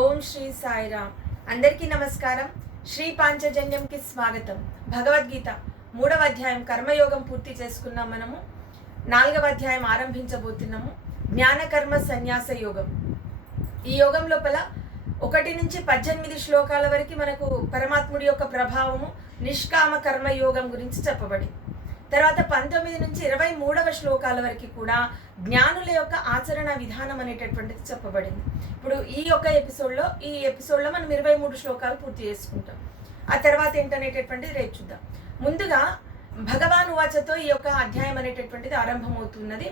ఓం శ్రీ సాయిరామ్. అందరికీ నమస్కారం. శ్రీ పాంచజన్యంకి స్వాగతం. భగవద్గీత 3వ అధ్యాయం కర్మయోగం పూర్తి చేసుకున్నాం. మనము 4వ అధ్యాయం ఆరంభించబోతున్నాము. జ్ఞానకర్మ సన్యాస యోగం. ఈ యోగం లోపల 1 నుంచి 18 శ్లోకాల వరకు మనకు పరమాత్ముడి యొక్క ప్రభావము, నిష్కామ కర్మయోగం గురించి చెప్పబడింది. తర్వాత 19 నుంచి 23వ శ్లోకాల వరకు కూడా జ్ఞానుల యొక్క ఆచరణ విధానం అనేటటువంటిది చెప్పబడింది. ఇప్పుడు ఈ ఎపిసోడ్లో మనం 23 శ్లోకాలు పూర్తి చేసుకుంటాం. ఆ తర్వాత ఏంటనేటటువంటిది రేపు చూద్దాం. ముందుగా భగవాన్ వాచతో ఈ యొక్క అధ్యాయం అనేటటువంటిది ఆరంభమవుతున్నది.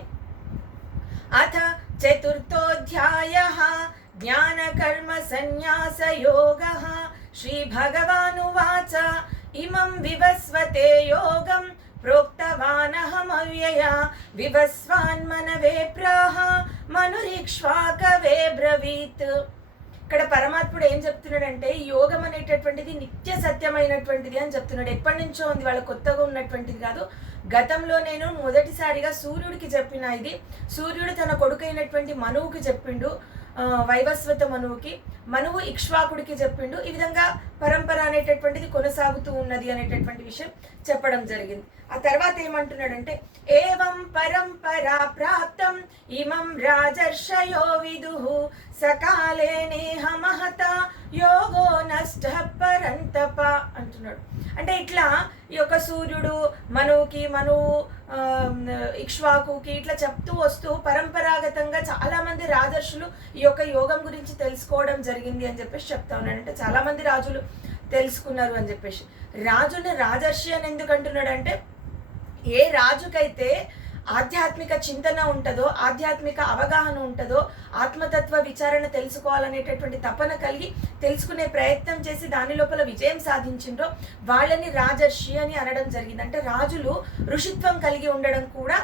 అథ చతుర్థోధ్యాయః జ్ఞానకర్మ సన్యాస యోగః. శ్రీ భగవానువాచ ఇమం వివస్వతే యోగం ప్రోక్తవానహమవ్యయ వివస్వాన్మనవే ప్రాహ మనురిక్ష్వాకవే బ్రవీత్. ఇక్కడ పరమాత్ముడు ఏం చెప్తున్నాడంటే, ఈ యోగం అనేటటువంటిది నిత్య సత్యమైనటువంటిది అని చెప్తున్నాడు. ఎప్పటి నుంచో ఉంది, వాళ్ళ కొత్తగా ఉన్నటువంటిది కాదు. గతంలో నేను మొదటిసారిగా సూర్యుడికి చెప్పిన ఇది. సూర్యుడు తన కొడుకైనటువంటి మనువుకి చెప్పిండు, వైవస్వత మనువుకి. మనువు ఇక్ష్వాకుడికి చెప్పిండు. ఈ విధంగా పరంపర అనేటటువంటిది కొనసాగుతూ ఉన్నది అనేటటువంటి విషయం చెప్పడం జరిగింది. ఆ తర్వాత ఏమంటున్నాడంటే, ఏవం పరంపరా ప్రాప్తం ఇమం రాజర్షయో విదుః సకాలే నేహ మహత యోగో నష్ట పరంతప అంటున్నాడు. అంటే ఇట్లా ఈ యొక్క సూర్యుడు మనువు ఇక్ష్వాకుకి ఇట్లా చెప్తూ వస్తూ పరంపరాగతంగా చాలా మంది రాజర్షులు ఈ యొక్క యోగం గురించి తెలుసుకోవడం జరిగింది అని చెప్పేసి చెప్తా ఉన్నాడు. అంటే చాలా మంది రాజులు తెలుసుకున్నారు అని చెప్పేసి. రాజుని రాజర్షి అని ఎందుకు అంటున్నాడు అంటే, ఏ రాజుకైతే ఆధ్యాత్మిక చింతన ఉంటుందో, ఆధ్యాత్మిక అవగాహన ఉంటుందో, ఆత్మతత్వ విచారణ తెలుసుకోవాలనేటటువంటి తపన కలిగి తెలుసుకునే ప్రయత్నం చేసి దాని లోపల విజయం సాధించిండ్రో వాళ్ళని రాజర్షి అని అనడం జరిగింది. అంటే రాజులు ఋషిత్వం కలిగి ఉండడం కూడా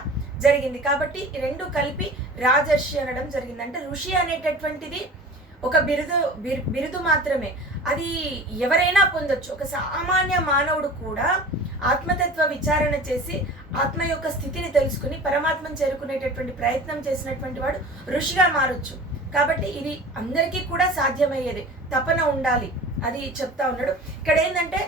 జరిగింది. కాబట్టి రెండు కలిపి రాజర్షి అనడం జరిగింది. అంటే ఋషి అనేటటువంటిది ఒక బిరుదు మాత్రమే. అది ఎవరైనా పొందొచ్చు. ఒక సామాన్య మానవుడు కూడా ఆత్మతత్వ విచారణ చేసి ఆత్మ యొక్క స్థితిని తెలుసుకుని పరమాత్మను చేరుకునేటటువంటి ప్రయత్నం చేసినటువంటి వాడు ఋషిగా మారొచ్చు. కాబట్టి ఇది అందరికీ కూడా తపన ఉండాలి, అది చెప్తా ఉన్నాడు. ఇక్కడ ఏంటంటే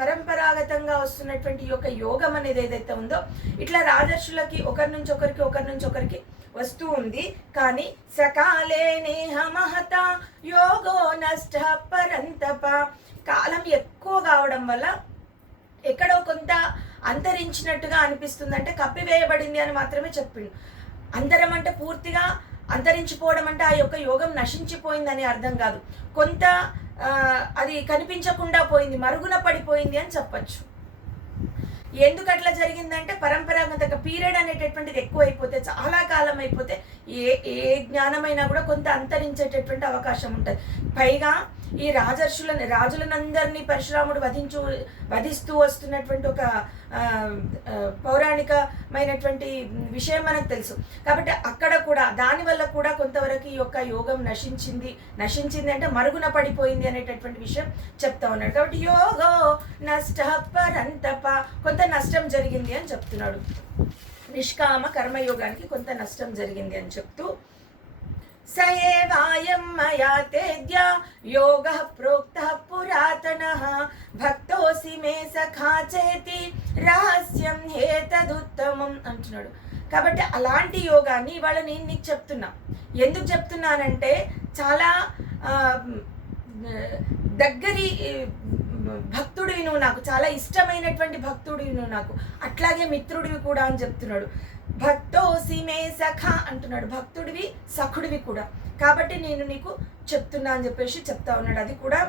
పరంపరాగతంగా వస్తున్నటువంటి ఈ యొక్క యోగం అనేది ఏదైతే ఉందో, ఇట్లా రాజర్షులకి ఒకరి నుంచి ఒకరికి వస్తూ ఉంది. కానీ సకాలే నేహ మహత యోగో నష్ట పరంతప. కాలం ఎక్కువ కావడం వల్ల ఎక్కడో కొంత అంతరించినట్టుగా అనిపిస్తుంది. అంటే కప్పివేయబడింది అని మాత్రమే చెప్పిండు. అంతరం అంటే పూర్తిగా అంతరించిపోవడం అంటే ఆ యొక్క యోగం నశించిపోయిందని అర్థం కాదు. కొంత అది కనిపించకుండా పోయింది, మరుగున పడిపోయింది అని చెప్పచ్చు. ఎందుకు అట్లా జరిగిందంటే, పరంపరాగత పీరియడ్ అనేటటువంటిది ఎక్కువ అయిపోతే, చాలా కాలం అయిపోతే ఏ జ్ఞానమైనా కూడా కొంత అంతరించేటటువంటి అవకాశం ఉంటుంది. పైగా ఈ రాజులనందరినీ పరశురాముడు వధిస్తూ వస్తున్నటువంటి ఒక పౌరాణికమైనటువంటి విషయం మనకు తెలుసు. కాబట్టి అక్కడ కూడా దానివల్ల కూడా కొంతవరకు ఈ యొక్క యోగం నశించింది అంటే మరుగున పడిపోయింది అనేటటువంటి విషయం చెప్తా ఉన్నాడు. కాబట్టి యోగో నష్ట పరంతప, కొంత నష్టం జరిగింది అని చెప్తున్నాడు. నిష్కామ కర్మయోగానికి కొంత నష్టం జరిగింది అని చెప్తూ, సయేవాయం మయా తేద్య యోగః ప్రోక్తః పురాతనః భక్తోసి మే సఖా చేతి రహస్యం హేతదుత్తమం అంటున్నాడు. కాబట్టి అలాంటి యోగాన్ని ఇవాళ నేను నీకు చెప్తున్నా. ఎందుకు చెప్తున్నానంటే, చాలా దగ్గరి భక్తుడివి నువ్వు, నాకు చాలా ఇష్టమైనటువంటి భక్తుడివి నువ్వు, నాకు అట్లాగే మిత్రుడివి కూడా అని చెప్తున్నాడు. భక్తోసి మే సఖా అంటున్నాడు. భక్తుడివి, సఖుడివి కూడా. కాబట్టి నేను నీకు చెప్తున్నా అని చెప్పేసి చెప్తా ఉన్నాడు. అది కూడా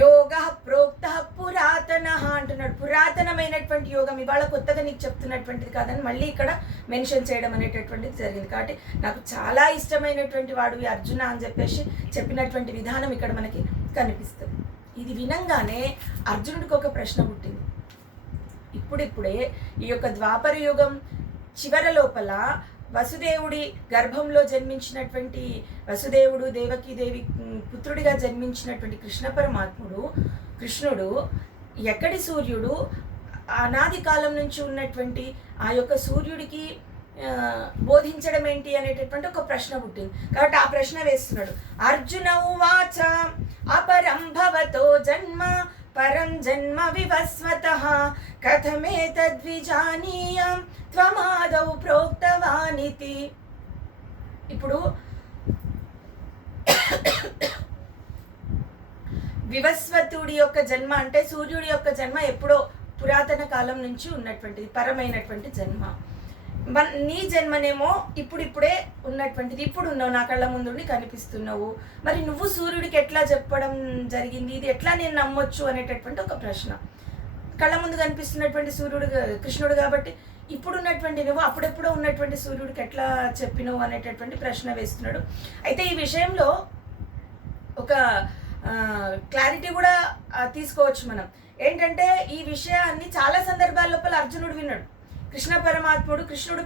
యోగ ప్రోక్త పురాతన అంటున్నాడు. పురాతనమైనటువంటి యోగం, ఇవాళ కొత్తగా నీకు చెప్తున్నటువంటిది కాదని మళ్ళీ ఇక్కడ మెన్షన్ చేయడం అనేటటువంటిది జరిగింది. కాబట్టి నాకు చాలా ఇష్టమైనటువంటి వాడివి అర్జున అని చెప్పేసి చెప్పినటువంటి విధానం ఇక్కడ మనకి కనిపిస్తుంది. ఇది వినంగానే అర్జునుడికి ఒక ప్రశ్న పుట్టింది. ఇప్పుడిప్పుడే ఈ యొక్క ద్వాపర యుగం చివర లోపల వసుదేవుడి గర్భంలో జన్మించినటువంటి వసుదేవుడు దేవకీదేవి పుత్రుడిగా జన్మించినటువంటి కృష్ణుడు ఎక్కడి సూర్యుడు, అనాది కాలం నుంచి ఉన్నటువంటి ఆ యొక్క సూర్యుడికి బోధించడం ఏంటి అనేటటువంటి ఒక ప్రశ్న పుట్టింది. కాబట్టి ఆ ప్రశ్న వేస్తున్నాడు. అర్జున ఉవాచ అపరం భవతో జన్మ పరం జన్మ వివస్వతః కథమేతద్విజానీయం త్వమాదౌ ప్రోక్తవానితి. ఇప్పుడు వివస్వతుడి యొక్క జన్మ అంటే సూర్యుడి యొక్క జన్మ ఎప్పుడో పురాతన కాలం నుంచి ఉన్నటువంటిది, పరమైనటువంటి జన్మ. నీ జన్మనేమో ఇప్పుడిప్పుడే ఉన్నటువంటిది, ఇప్పుడు ఉన్నావు, నా కళ్ళ ముందుండి కనిపిస్తున్నావు, మరి నువ్వు సూర్యుడికి ఎట్లా చెప్పడం జరిగింది, ఇది ఎట్లా నేను నమ్మొచ్చు అనేటటువంటి ఒక ప్రశ్న. కళ్ళ ముందు కనిపిస్తున్నటువంటి సూర్యుడు కృష్ణుడు కాబట్టి ఇప్పుడున్నటువంటి నువ్వు అప్పుడెప్పుడో ఉన్నటువంటి సూర్యుడికి ఎట్లా చెప్పినవు అనేటటువంటి ప్రశ్న వేస్తున్నాడు. అయితే ఈ విషయంలో ఒక క్లారిటీ కూడా తీసుకోవచ్చు మనం. ఏంటంటే ఈ విషయాన్ని చాలా సందర్భాల లోపల అర్జునుడు విన్నాడు. కృష్ణుడు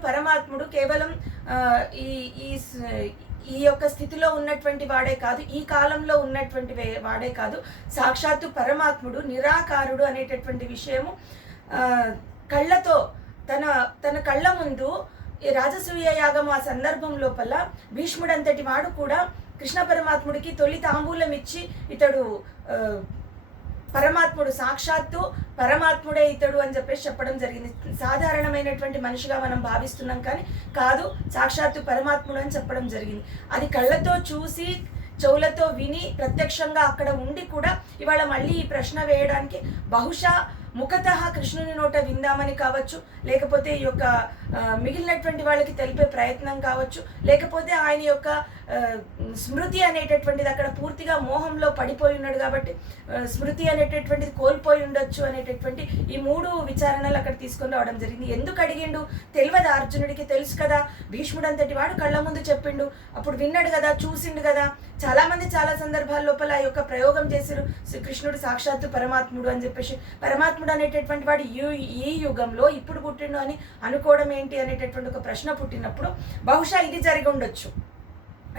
పరమాత్ముడు కేవలం ఈ యొక్క స్థితిలో ఉన్నటువంటి వాడే కాదు, ఈ కాలంలో ఉన్నటువంటి వాడే కాదు, సాక్షాత్తు పరమాత్ముడు నిరాకారుడు అనేటటువంటి విషయము కళ్ళతో తన కళ్ళ ముందు ఈ రాజసూయ యాగం ఆ సందర్భం లోపల భీష్ముడంతటి వాడు కూడా కృష్ణ పరమాత్ముడికి తొలి తాంబూలం ఇచ్చి ఇతడు పరమాత్ముడు, సాక్షాత్తు పరమాత్ముడే ఇతడు అని చెప్పేసి చెప్పడం జరిగింది. సాధారణమైనటువంటి మనిషిగా మనం భావిస్తున్నాం, కానీ కాదు, సాక్షాత్తు పరమాత్ముడు అని చెప్పడం జరిగింది. అది కళ్ళతో చూసి చెవులతో విని ప్రత్యక్షంగా అక్కడ ఉండి కూడా ఇవాళ మళ్ళీ ఈ ప్రశ్న వేయడానికి బహుశా ముఖతః కృష్ణుని నోట విందామని కావచ్చు, లేకపోతే ఈ యొక్క మిగిలినటువంటి వాళ్ళకి తెలిపే ప్రయత్నం కావచ్చు, లేకపోతే ఆయన యొక్క స్మృతి అనేటటువంటిది అక్కడ పూర్తిగా మోహంలో పడిపోయి ఉన్నాడు కాబట్టి స్మృతి అనేటటువంటిది కోల్పోయి ఉండొచ్చు అనేటటువంటి ఈ మూడు విచారణలు అక్కడ తీసుకొని రావడం జరిగింది. ఎందుకు అడిగిండు తెలియదు అర్జునుడికి, తెలుసు కదా భీష్ముడు అంతటి వాడు కళ్ళ ముందు చెప్పిండు, అప్పుడు విన్నాడు కదా, చూసిండు కదా. చాలా మంది చాలా సందర్భాల లోపల ఆ యొక్క ప్రయోగం చేశారు, కృష్ణుడు సాక్షాత్తు పరమాత్ముడు అని చెప్పేసి. పరమాత్ముడు అనేటటువంటి వాడు ఈ యుగంలో ఇప్పుడు పుట్టిండు అని అనుకోవడం ఏంటి అనేటటువంటి ఒక ప్రశ్న పుట్టినప్పుడు బహుశా ఇది జరిగి ఉండొచ్చు.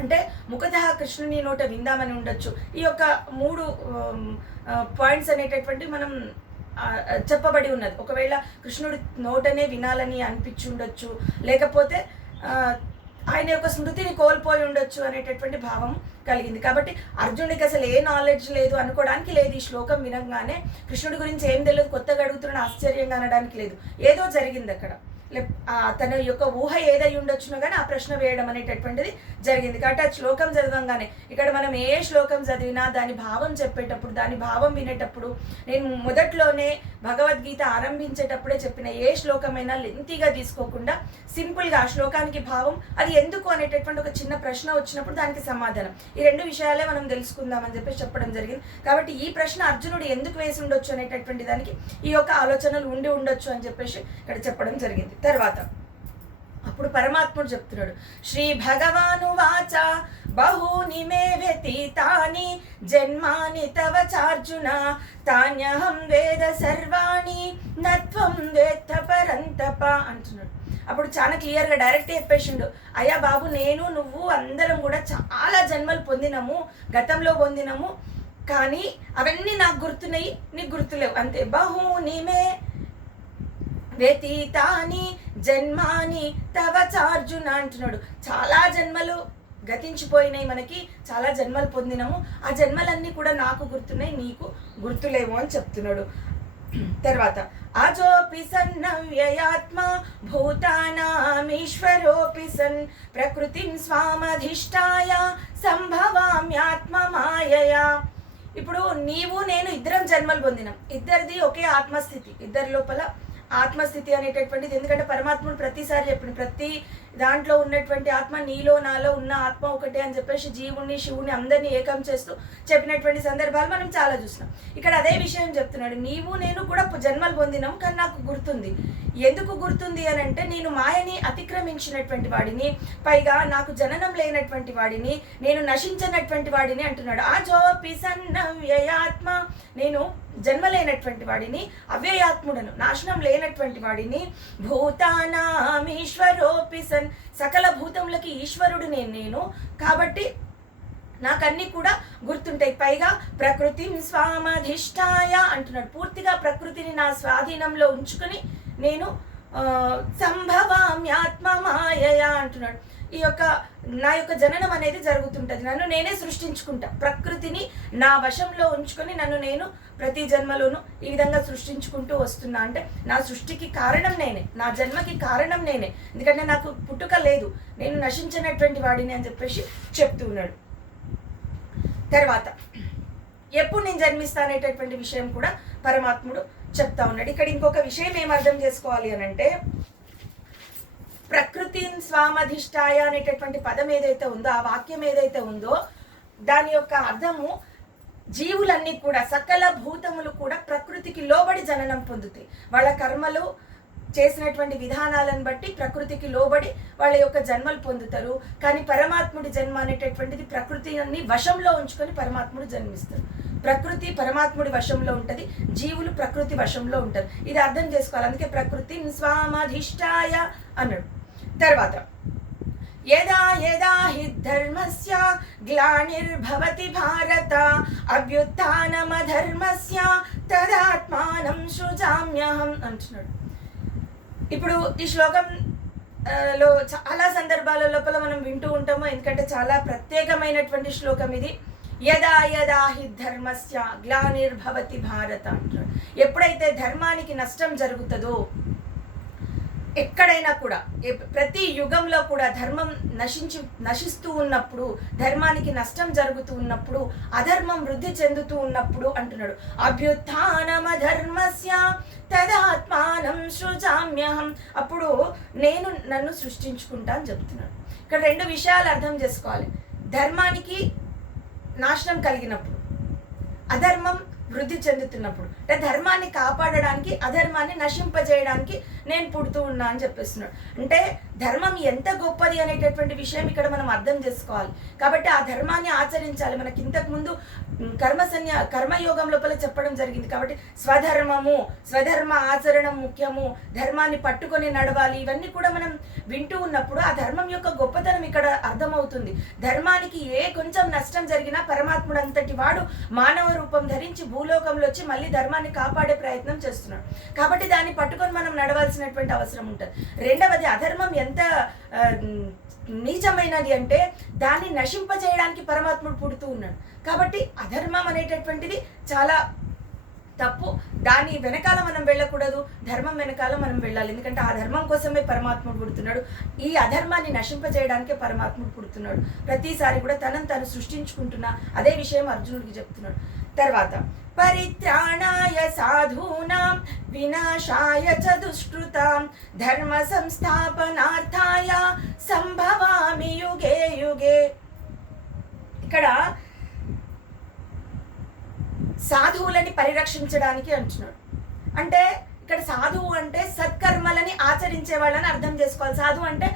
అంటే ముఖతః కృష్ణుని నోట విందామని ఉండొచ్చు. ఈ యొక్క మూడు పాయింట్స్ అనేటటువంటి మనం చెప్పబడి ఉన్నది. ఒకవేళ కృష్ణుడి నోటనే వినాలని అనిపించి ఉండొచ్చు, లేకపోతే ఆయన యొక్క స్మృతిని కోల్పోయి ఉండొచ్చు అనేటటువంటి భావం కలిగింది. కాబట్టి అర్జునుడికి అసలు ఏ నాలెడ్జ్ లేదు అనుకోవడానికి లేదు. ఈ శ్లోకం వినంగానే కృష్ణుడి గురించి ఏం తెలియదు, కొత్తగా అడుగుతున్న ఆశ్చర్యంగా అనడానికి లేదు. ఏదో జరిగింది అక్కడ, తన యొక్క ఊహ ఏదై ఉండొచ్చునో కానీ ఆ ప్రశ్న వేయడం అనేటటువంటిది జరిగింది. కాబట్టి ఆ శ్లోకం చదవంగానే ఇక్కడ మనం ఏ శ్లోకం చదివినా దాని భావం చెప్పేటప్పుడు, దాని భావం వినేటప్పుడు, నేను మొదట్లోనే భగవద్గీత ఆరంభించేటప్పుడే చెప్పిన ఏ శ్లోకమైనా లెంతీగా తీసుకోకుండా సింపుల్గా ఆ శ్లోకానికి భావం, అది ఎందుకు అనేటటువంటి ఒక చిన్న ప్రశ్న వచ్చినప్పుడు దానికి సమాధానం, ఈ రెండు విషయాలే మనం తెలుసుకుందామని చెప్పేసి చెప్పడం జరిగింది. కాబట్టి ఈ ప్రశ్న అర్జునుడు ఎందుకు వేసి ఉండొచ్చు అనేటటువంటి దానికి ఈ యొక్క ఆలోచనలు ఉండి ఉండొచ్చు అని చెప్పేసి ఇక్కడ చెప్పడం జరిగింది. తర్వాత అప్పుడు పరమాత్ముడు చెప్తున్నాడు, శ్రీ భగవాను వాచ బహూని మే వ్యతీతాని జన్మాని తవ చార్జున తాన్యహం వేద సర్వాణి నత్వం వేత్త పరంతప అంటున్నాడు. అప్పుడు చాలా క్లియర్గా డైరెక్ట్ చెప్పేసిండు, అయ్యా బాబు, నేను నువ్వు అందరం కూడా చాలా జన్మలు పొందినము, గతంలో పొందినము, కానీ అవన్నీ నాకు గుర్తున్నాయి, నీకు గుర్తులేవు అంతే. బహూని మే వ్యతీతాని జన్మాని తవ చార్జున అంటున్నాడు. చాలా జన్మలు గతించిపోయినాయి, మనకి చాలా జన్మలు పొందినము, ఆ జన్మలన్నీ కూడా నాకు గుర్తున్నాయి, నీకు గుర్తులేవు అని చెప్తున్నాడు. తర్వాత అజోపి సన్నవ్యయాత్మ భూతానామీశ్వరోపి సన్ ప్రకృతిం స్వామధిష్టాయ సంభవామ్యాత్మ మాయయా. ఇప్పుడు నీవు నేను ఇద్దరం జన్మలు పొందినాం, ఇద్దరిది ఒకే ఆత్మస్థితి, ఇద్దరి లోపల ఆత్మస్థితి అనేటటువంటిది. ఎందుకంటే పరమాత్ముడు ప్రతిసారి చెప్పిన ప్రతి దాంట్లో ఉన్నటువంటి ఆత్మ నీలో నాలో ఉన్న ఆత్మ ఒకటే అని చెప్పేసి జీవుణ్ణి శివుని అందరినీ ఏకం చేస్తూ చెప్పినటువంటి సందర్భాలు మనం చాలా చూసినాం. ఇక్కడ అదే విషయం చెప్తున్నాడు, నీవు నేను కూడా జన్మలు పొందినాం, కానీ నాకు గుర్తుంది. ఎందుకు గుర్తుంది అని అంటే నేను మాయని అతిక్రమించినటువంటి వాడిని, పైగా నాకు జననం లేనటువంటి వాడిని, నేను నశించినటువంటి వాడిని అంటున్నాడు. ఆ జోపి సన్నవ్యయాత్మ, నేను జన్మలేనటువంటి వాడిని, అవ్యయాత్ముడను, నాశనం లేనటువంటి వాడిని, భూతానామీశ్వరోపి సన్, సకల భూతములకి ఈశ్వరుడు నేను, కాబట్టి నాకన్నీ కూడా గుర్తుంటాయి. పైగా ప్రకృతిం స్వామధిష్టాయ అంటున్నాడు, పూర్తిగా ప్రకృతిని నా స్వాధీనంలో ఉంచుకొని నేను సంభవామ్యాత్మ మాయయా అంటున్నాడు. ఈ యొక్క నా యొక్క జననం అనేది జరుగుతుంటది, నన్ను నేనే సృష్టించుకుంటా, ప్రకృతిని నా వశంలో ఉంచుకొని నన్ను నేను ప్రతి జన్మలోనూ ఈ విధంగా సృష్టించుకుంటూ వస్తున్నా. అంటే నా సృష్టికి కారణం నేనే, నా జన్మకి కారణం నేనే, ఎందుకంటే నాకు పుట్టుక లేదు, నేను నశించినటువంటి వాడిని అని చెప్పేసి చెప్తూ ఉన్నాడు. తర్వాత ఎప్పుడు నేను జన్మిస్తానేటటువంటి విషయం కూడా పరమాత్ముడు చెప్తా ఉన్నాడు. ఇక్కడ ఇంకొక విషయం ఏం అర్థం చేసుకోవాలి అని అంటే, ప్రకృతిని స్వామధిష్టాయ అనేటటువంటి పదం ఏదైతే ఉందో, ఆ వాక్యం ఏదైతే ఉందో, దాని యొక్క అర్థము జీవులన్నీ కూడా, సకల భూతములు కూడా ప్రకృతికి లోబడి జననం పొందుతాయి. వాళ్ళ కర్మలు చేసినటువంటి విధానాలను బట్టి ప్రకృతికి లోబడి వాళ్ళ యొక్క జన్మలు పొందుతారు. కానీ పరమాత్ముడి జన్మ అనేటటువంటిది ప్రకృతిని వశంలో ఉంచుకొని పరమాత్ముడు జన్మిస్తారు. ప్రకృతి పరమాత్ముడి వశంలో ఉంటుంది, జీవులు ప్రకృతి వశంలో ఉంటారు. ఇది అర్థం చేసుకోవాలి. అందుకే ప్రకృతి స్వామధిష్టాయ అన్నాడు. తర్వాత యదా యదా హి ధర్మస్య గ్లానిర్భవతి భారత అభ్యుత్థానమధర్మస్య తదాత్మానం సృజామ్యహం అంటున్నాడు. ఇప్పుడు ఈ శ్లోకం లో చాలా సందర్భాల లోపల మనం వింటూ ఉంటాము, ఎందుకంటే చాలా ప్రత్యేకమైనటువంటి శ్లోకం ఇది. యదా యదా హి ధర్మస్య గ్లానిర్భవతి భారత అంటున్నాడు. ఎప్పుడైతే ధర్మానికి నష్టం జరుగుతుందో, ఎక్కడైనా కూడా ప్రతి యుగంలో కూడా ధర్మం నశిస్తూ ఉన్నప్పుడు, ధర్మానికి నష్టం జరుగుతూ ఉన్నప్పుడు, అధర్మం వృద్ధి చెందుతూ ఉన్నప్పుడు అంటున్నాడు. అభ్యుత్థానమధర్మస్య తదాత్మానం సృజామ్యహం, అప్పుడు నేను నన్ను సృష్టించుకుంటా అని చెప్తున్నాడు. ఇక్కడ రెండు విషయాలు అర్థం చేసుకోవాలి. ధర్మానికి నాశనం కలిగినప్పుడు, అధర్మం వృద్ధి చెందుతున్నప్పుడు, అంటే ధర్మాన్ని కాపాడడానికి అధర్మాన్ని నశింపజేయడానికి నేను పుడుతూ ఉన్నా అని చెప్పేస్తున్నాడు. అంటే ధర్మం ఎంత గొప్పది అనేటటువంటి విషయం ఇక్కడ మనం అర్థం చేసుకోవాలి. కాబట్టి ఆ ధర్మాన్ని ఆచరించాలి. మనకి ఇంతకు ముందు కర్మయోగం లోపల చెప్పడం జరిగింది. కాబట్టి స్వధర్మ ఆచరణం ముఖ్యము, ధర్మాన్ని పట్టుకొని నడవాలి, ఇవన్నీ కూడా మనం వింటూ ఉన్నప్పుడు ఆ ధర్మం యొక్క గొప్పతనం ఇక్కడ అర్థమవుతుంది. ధర్మానికి కొంచెం నష్టం జరిగినా పరమాత్ముడు అంతటి వాడు మానవ రూపం ధరించి భూలోకంలో వచ్చి మళ్ళీ ధర్మాన్ని కాపాడే ప్రయత్నం చేస్తున్నాడు. కాబట్టి దాన్ని పట్టుకొని మనం నడవాల్సినటువంటి అవసరం ఉంటుంది. రెండవది, అధర్మం ఎంత నీచమైనది అంటే దాన్ని నశింపజేయడానికి పరమాత్ముడు పుడుతూ ఉన్నాడు. కాబట్టి అధర్మం అనేటటువంటిది చాలా తప్పు, దాని వెనకాల మనం వెళ్ళకూడదు, ధర్మం వెనకాల మనం వెళ్ళాలి. ఎందుకంటే ఆ ధర్మం కోసమే పరమాత్ముడు పుడుతున్నాడు, ఈ అధర్మాన్ని నశింపజేయడానికే పరమాత్ముడు పుడుతున్నాడు. ప్రతిసారి కూడా తనను తను సృష్టించుకుంటున్నా అదే విషయం అర్జునుడికి చెప్తున్నాడు. తర్వాత పరిత్రాణాయ సాధూనాం వినాశాయ చ దుష్కృతాం ధర్మ సంస్థాపనార్థాయ సంభవామి యుగే యుగే. ఇక్కడ సాధువులని పరిరక్షించడానికి అంటున్నాడు. అంటే ఇక్కడ సాధువు అంటే సత్కర్మలని ఆచరించే వాళ్ళని అర్థం చేసుకోవాలి. సాధువు అంటే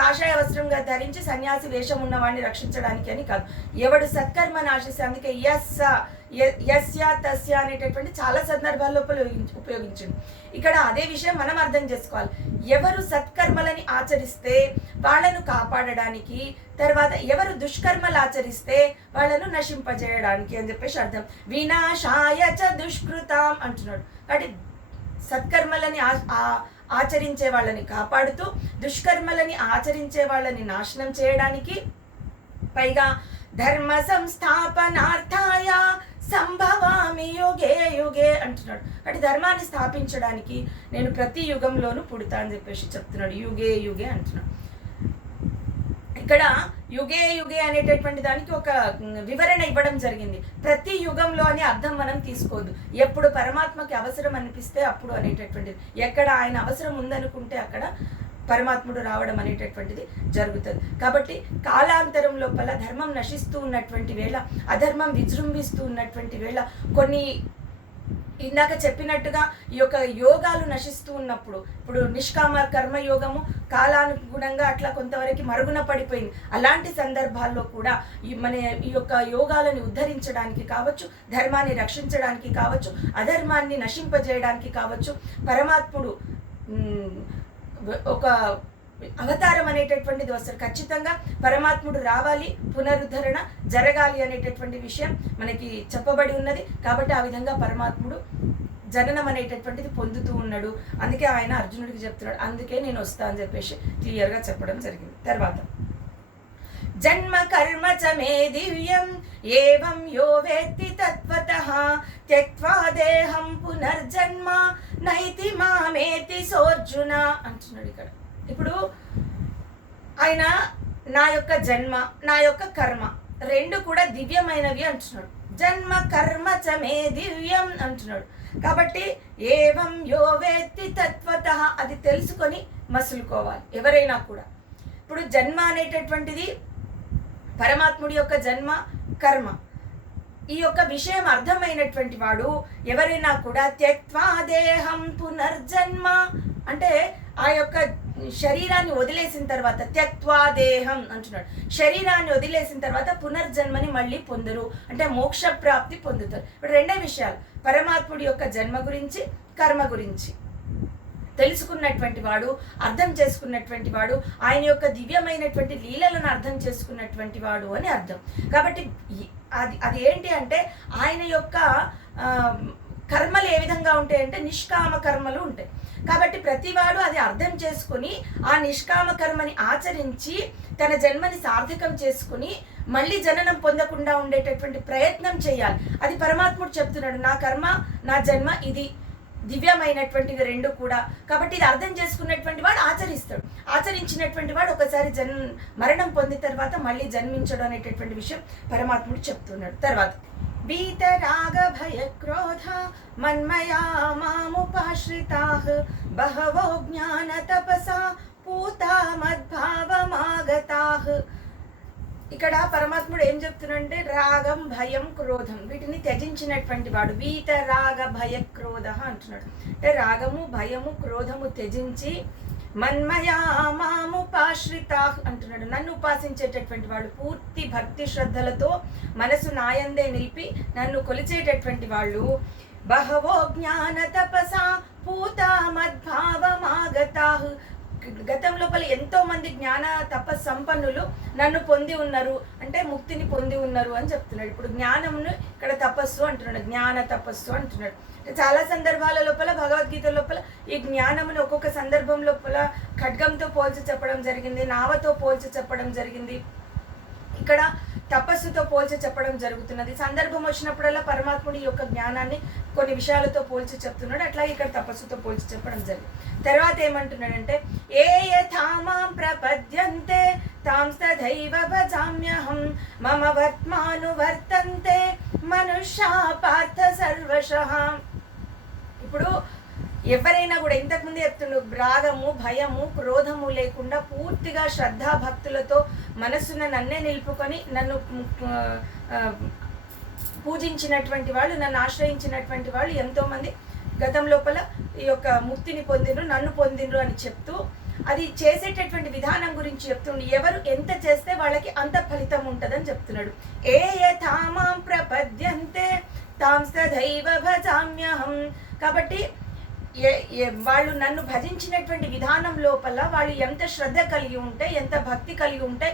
కాషాయ వస్త్రంగా ధరించి సన్యాసి వేషం ఉన్నవాడిని రక్షించడానికి అని కాదు. ఎవడు సత్కర్మని ఆశిస్తే, అందుకే యస్య తస్య అనేటటువంటి చాలా సందర్భాల్లో ఉపయోగించింది. ఇక్కడ అదే విషయం మనం అర్థం చేసుకోవాలి. ఎవరు సత్కర్మలని ఆచరిస్తే వాళ్ళను కాపాడడానికి, తర్వాత ఎవరు దుష్కర్మలు ఆచరిస్తే వాళ్ళను నశింపజేయడానికి అని చెప్పేసి అర్థం. వినాశాయ చ దుష్కృతాం అంటున్నాడు. కాబట్టి సత్కర్మలని ఆచరించే వాళ్ళని కాపాడుతూ దుష్కర్మలని ఆచరించే వాళ్ళని నాశనం చేయడానికి, పైగా ధర్మ సంస్థాపనార్థాయ సంభవామి యుగే యుగే అంటున్నాడు. అంటే ధర్మాన్ని స్థాపించడానికి నేను ప్రతి యుగంలోనూ పుడతా అని చెప్పేసి చెప్తున్నాడు. యుగే యుగే అంటున్నాడు. ఇక్కడ యుగే యుగే అనేటటువంటి దానికి ఒక వివరణ ఇవ్వడం జరిగింది. ప్రతి యుగంలో అని అర్థం మనం తీసుకోవద్దు. ఎప్పుడు పరమాత్మకి అవసరం అనిపిస్తే అప్పుడు అనేటటువంటిది, ఎక్కడ ఆయన అవసరం ఉందనుకుంటే అక్కడ పరమాత్ముడు రావడం అనేటటువంటిది జరుగుతుంది. కాబట్టి కాలాంతరం లోపల ధర్మం నశిస్తూ ఉన్నటువంటి వేళ, అధర్మం విజృంభిస్తూ ఉన్నటువంటి వేళ, కొన్ని ఇందాక చెప్పినట్టుగా ఈ యొక్క యోగాలు నశిస్తూ ఉన్నప్పుడు, ఇప్పుడు నిష్కామ కర్మయోగము కాలానుగుణంగా అట్లా కొంతవరకు మరుగున పడిపోయింది. అలాంటి సందర్భాల్లో కూడా ఈ యొక్క యోగాలను ఉద్ధరించడానికి కావచ్చు, ధర్మాన్ని రక్షించడానికి కావచ్చు, అధర్మాన్ని నశింపజేయడానికి కావచ్చు, పరమాత్ముడు ఒక అవతారం అనేటటువంటిది వస్తారు. ఖచ్చితంగా పరమాత్ముడు రావాలి, పునరుద్ధరణ జరగాలి అనేటటువంటి విషయం మనకి చెప్పబడి ఉన్నది. కాబట్టి ఆ విధంగా పరమాత్ముడు జననం అనేటటువంటిది పొందుతూ ఉన్నాడు. అందుకే ఆయన అర్జునుడికి చెప్తున్నాడు, అందుకే నేను వస్తా అని చెప్పేసి క్లియర్గా చెప్పడం జరిగింది. తర్వాత జన్మ కర్మ చ మే దివ్యం ఏవం యో వేత్తి తత్వతః త్యక్త్వా దేహం పునర్జన్మ నైతి మామేతి సోర్జున అంటున్నాడు ఇక్కడ. ఇప్పుడు ఆయన నా యొక్క జన్మ, నా యొక్క కర్మ రెండు కూడా దివ్యమైనవి అంటున్నాడు. జన్మ కర్మ చ మే దివ్యం అంటున్నాడు. కాబట్టి ఏవం యో వేత్తి తత్వతః అది తెలుసుకొని మసులుకోవాలి ఎవరైనా కూడా. ఇప్పుడు జన్మ అనేటటువంటిది పరమాత్ముడి యొక్క జన్మ కర్మ, ఈ యొక్క విషయం అర్థమైనటువంటి వాడు ఎవరైనా కూడా త్యక్త్వా దేహం పునర్జన్మ అంటే ఆ యొక్క శరీరాన్ని వదిలేసిన తర్వాత, త్యక్త్వా దేహం అంటున్నాడు, శరీరాన్ని వదిలేసిన తర్వాత పునర్జన్మని మళ్ళీ పొందరు అంటే మోక్ష ప్రాప్తి పొందుతారు. ఇప్పుడు రెండే విషయాలు, పరమాత్ముడి యొక్క జన్మ గురించి కర్మ గురించి తెలుసుకున్నటువంటి వాడు, అర్థం చేసుకున్నటువంటి వాడు, ఆయన యొక్క దివ్యమైనటువంటి లీలలను అర్థం చేసుకున్నటువంటి వాడు అని అర్థం. కాబట్టి అది ఏంటి అంటే ఆయన యొక్క కర్మలు ఏ విధంగా ఉంటాయంటే నిష్కామ కర్మలు ఉంటాయి. కాబట్టి ప్రతివాడు అది అర్థం చేసుకుని ఆ నిష్కామ కర్మని ఆచరించి తన జన్మని సార్థకం చేసుకుని మళ్ళీ జననం పొందకుండా ఉండేటటువంటి ప్రయత్నం చేయాలి. అది పరమాత్ముడు చెప్తున్నాడు, నా కర్మ నా జన్మ ఇది దివ్యమైనటువంటివి రెండు కూడా. కాబట్టి ఇది అర్థం చేసుకున్నటువంటి వాడు ఆచరిస్తాడు. ఆచరించినటువంటి వాడు ఒకసారి మరణం పొందిన తర్వాత మళ్ళీ జన్మించడం అనేటటువంటి విషయం పరమాత్ముడు చెప్తున్నాడు. తర్వాత వీతరాగ భయ క్రోధ మన్మయా మాముపాశ్రితాః బహవో జ్ఞాన తపసా పూతా మద్భావమాగతాః. ఇక్కడ పరమాత్ముడు ఏం చెప్తున్నాడంటే రాగం భయం క్రోధం వీటిని త్యజించినటువంటి వాడు. వీత రాగ భయ క్రోధ అంటున్నాడు. అంటే రాగము భయము క్రోధము త్యజించి మన్మయా మాముపాశ్రితాః అంటున్నాడు, నన్ను ఉపాసించేటటువంటి వాళ్ళు, పూర్తి భక్తి శ్రద్ధలతో మనసు నాయందే నిలిపి నన్ను కొలిచేటటువంటి వాళ్ళు. బహవో జ్ఞాన తపసా పూతా మద్భావమాగతాః. గతం లోపల ఎంతో మంది జ్ఞాన తపస్సంపన్నులు నన్ను పొంది ఉన్నారు అంటే ముక్తిని పొంది ఉన్నారు అని చెప్తున్నాడు. ఇప్పుడు జ్ఞానమును ఇక్కడ తపస్సు అంటున్నాడు, జ్ఞాన తపస్సు అంటున్నాడు. చాలా సందర్భాల లోపల భగవద్గీత లోపల ఈ జ్ఞానమును ఒక్కొక్క సందర్భం లోపల ఖడ్గంతో పోల్చి చెప్పడం జరిగింది, నావతో పోల్చి చెప్పడం జరిగింది, ఇక్కడ తపస్సుతో పోల్చి చెప్పడం జరుగుతున్నది. సందర్భం వచ్చినప్పుడల్లా పరమాత్ముడి యొక్క జ్ఞానాన్ని కొన్ని విషయాలతో పోల్చి చెప్తున్నాడు. అట్లాగే ఇక్కడ తపస్సుతో పోల్చి చెప్పడం జరిగింది. తర్వాత ఏమంటున్నాడంటే ఏ యథా మాం ప్రపద్యంతే తాం తథైవ భజామ్యహం మమ వర్త్మానువర్తంతే మనుష్యా పార్థ సర్వశః. ఇప్పుడు ఎవరైనా కూడా ఇంతకుముందు చెప్తుండు, రాగము భయము క్రోధము లేకుండా పూర్తిగా శ్రద్ధా భక్తులతో మనస్సును నన్నే నిలుపుకొని నన్ను పూజించినటువంటి వాళ్ళు, నన్ను ఆశ్రయించినటువంటి వాళ్ళు ఎంతోమంది గతం లోపల ఈ యొక్క ముక్తిని పొందిండ్రు, నన్ను పొందిండ్రు అని చెప్తూ అది చేసేటటువంటి విధానం గురించి చెప్తుండు. ఎవరు ఎంత చేస్తే వాళ్ళకి అంత ఫలితం ఉంటుందని చెప్తున్నాడు. ఏ యథా మాం ప్రపద్యంతే తాం తథైవ భజామ్యహం. కాబట్టి వాళ్ళు నన్ను భజించినటువంటి విధానం లోపల వాళ్ళు ఎంత శ్రద్ధ కలిగి ఉంటే, ఎంత భక్తి కలిగి ఉంటే,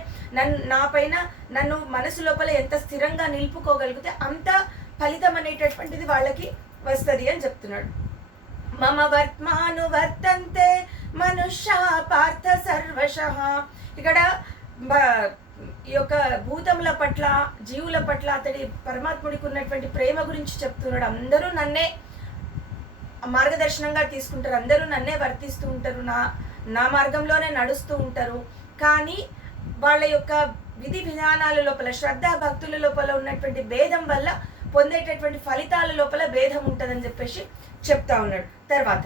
నా పైన నన్ను మనసు లోపల ఎంత స్థిరంగా నిలుపుకోగలిగితే అంత ఫలితం అనేటటువంటిది వాళ్ళకి వస్తుంది అని చెప్తున్నాడు. మమ వర్త్మానువర్తంతే మనుష్యా పార్థ సర్వశః. ఇక్కడ ఈ యొక్క భూతముల పట్ల జీవుల పట్ల అతడి పరమాత్ముడికి ఉన్నటువంటి ప్రేమ గురించి చెప్తున్నాడు. అందరూ నన్నే మార్గదర్శనంగా తీసుకుంటారు, అందరూ నన్నే వర్తిస్తూ ఉంటారు, నా మార్గంలోనే నడుస్తూ ఉంటారు. కానీ వాళ్ళ యొక్క విధి విధానాల లోపల శ్రద్ధా భక్తుల లోపల ఉన్నటువంటి భేదం వల్ల పొందేటటువంటి ఫలితాల లోపల భేదం ఉంటుందని చెప్పేసి చెప్తా ఉన్నాడు. తర్వాత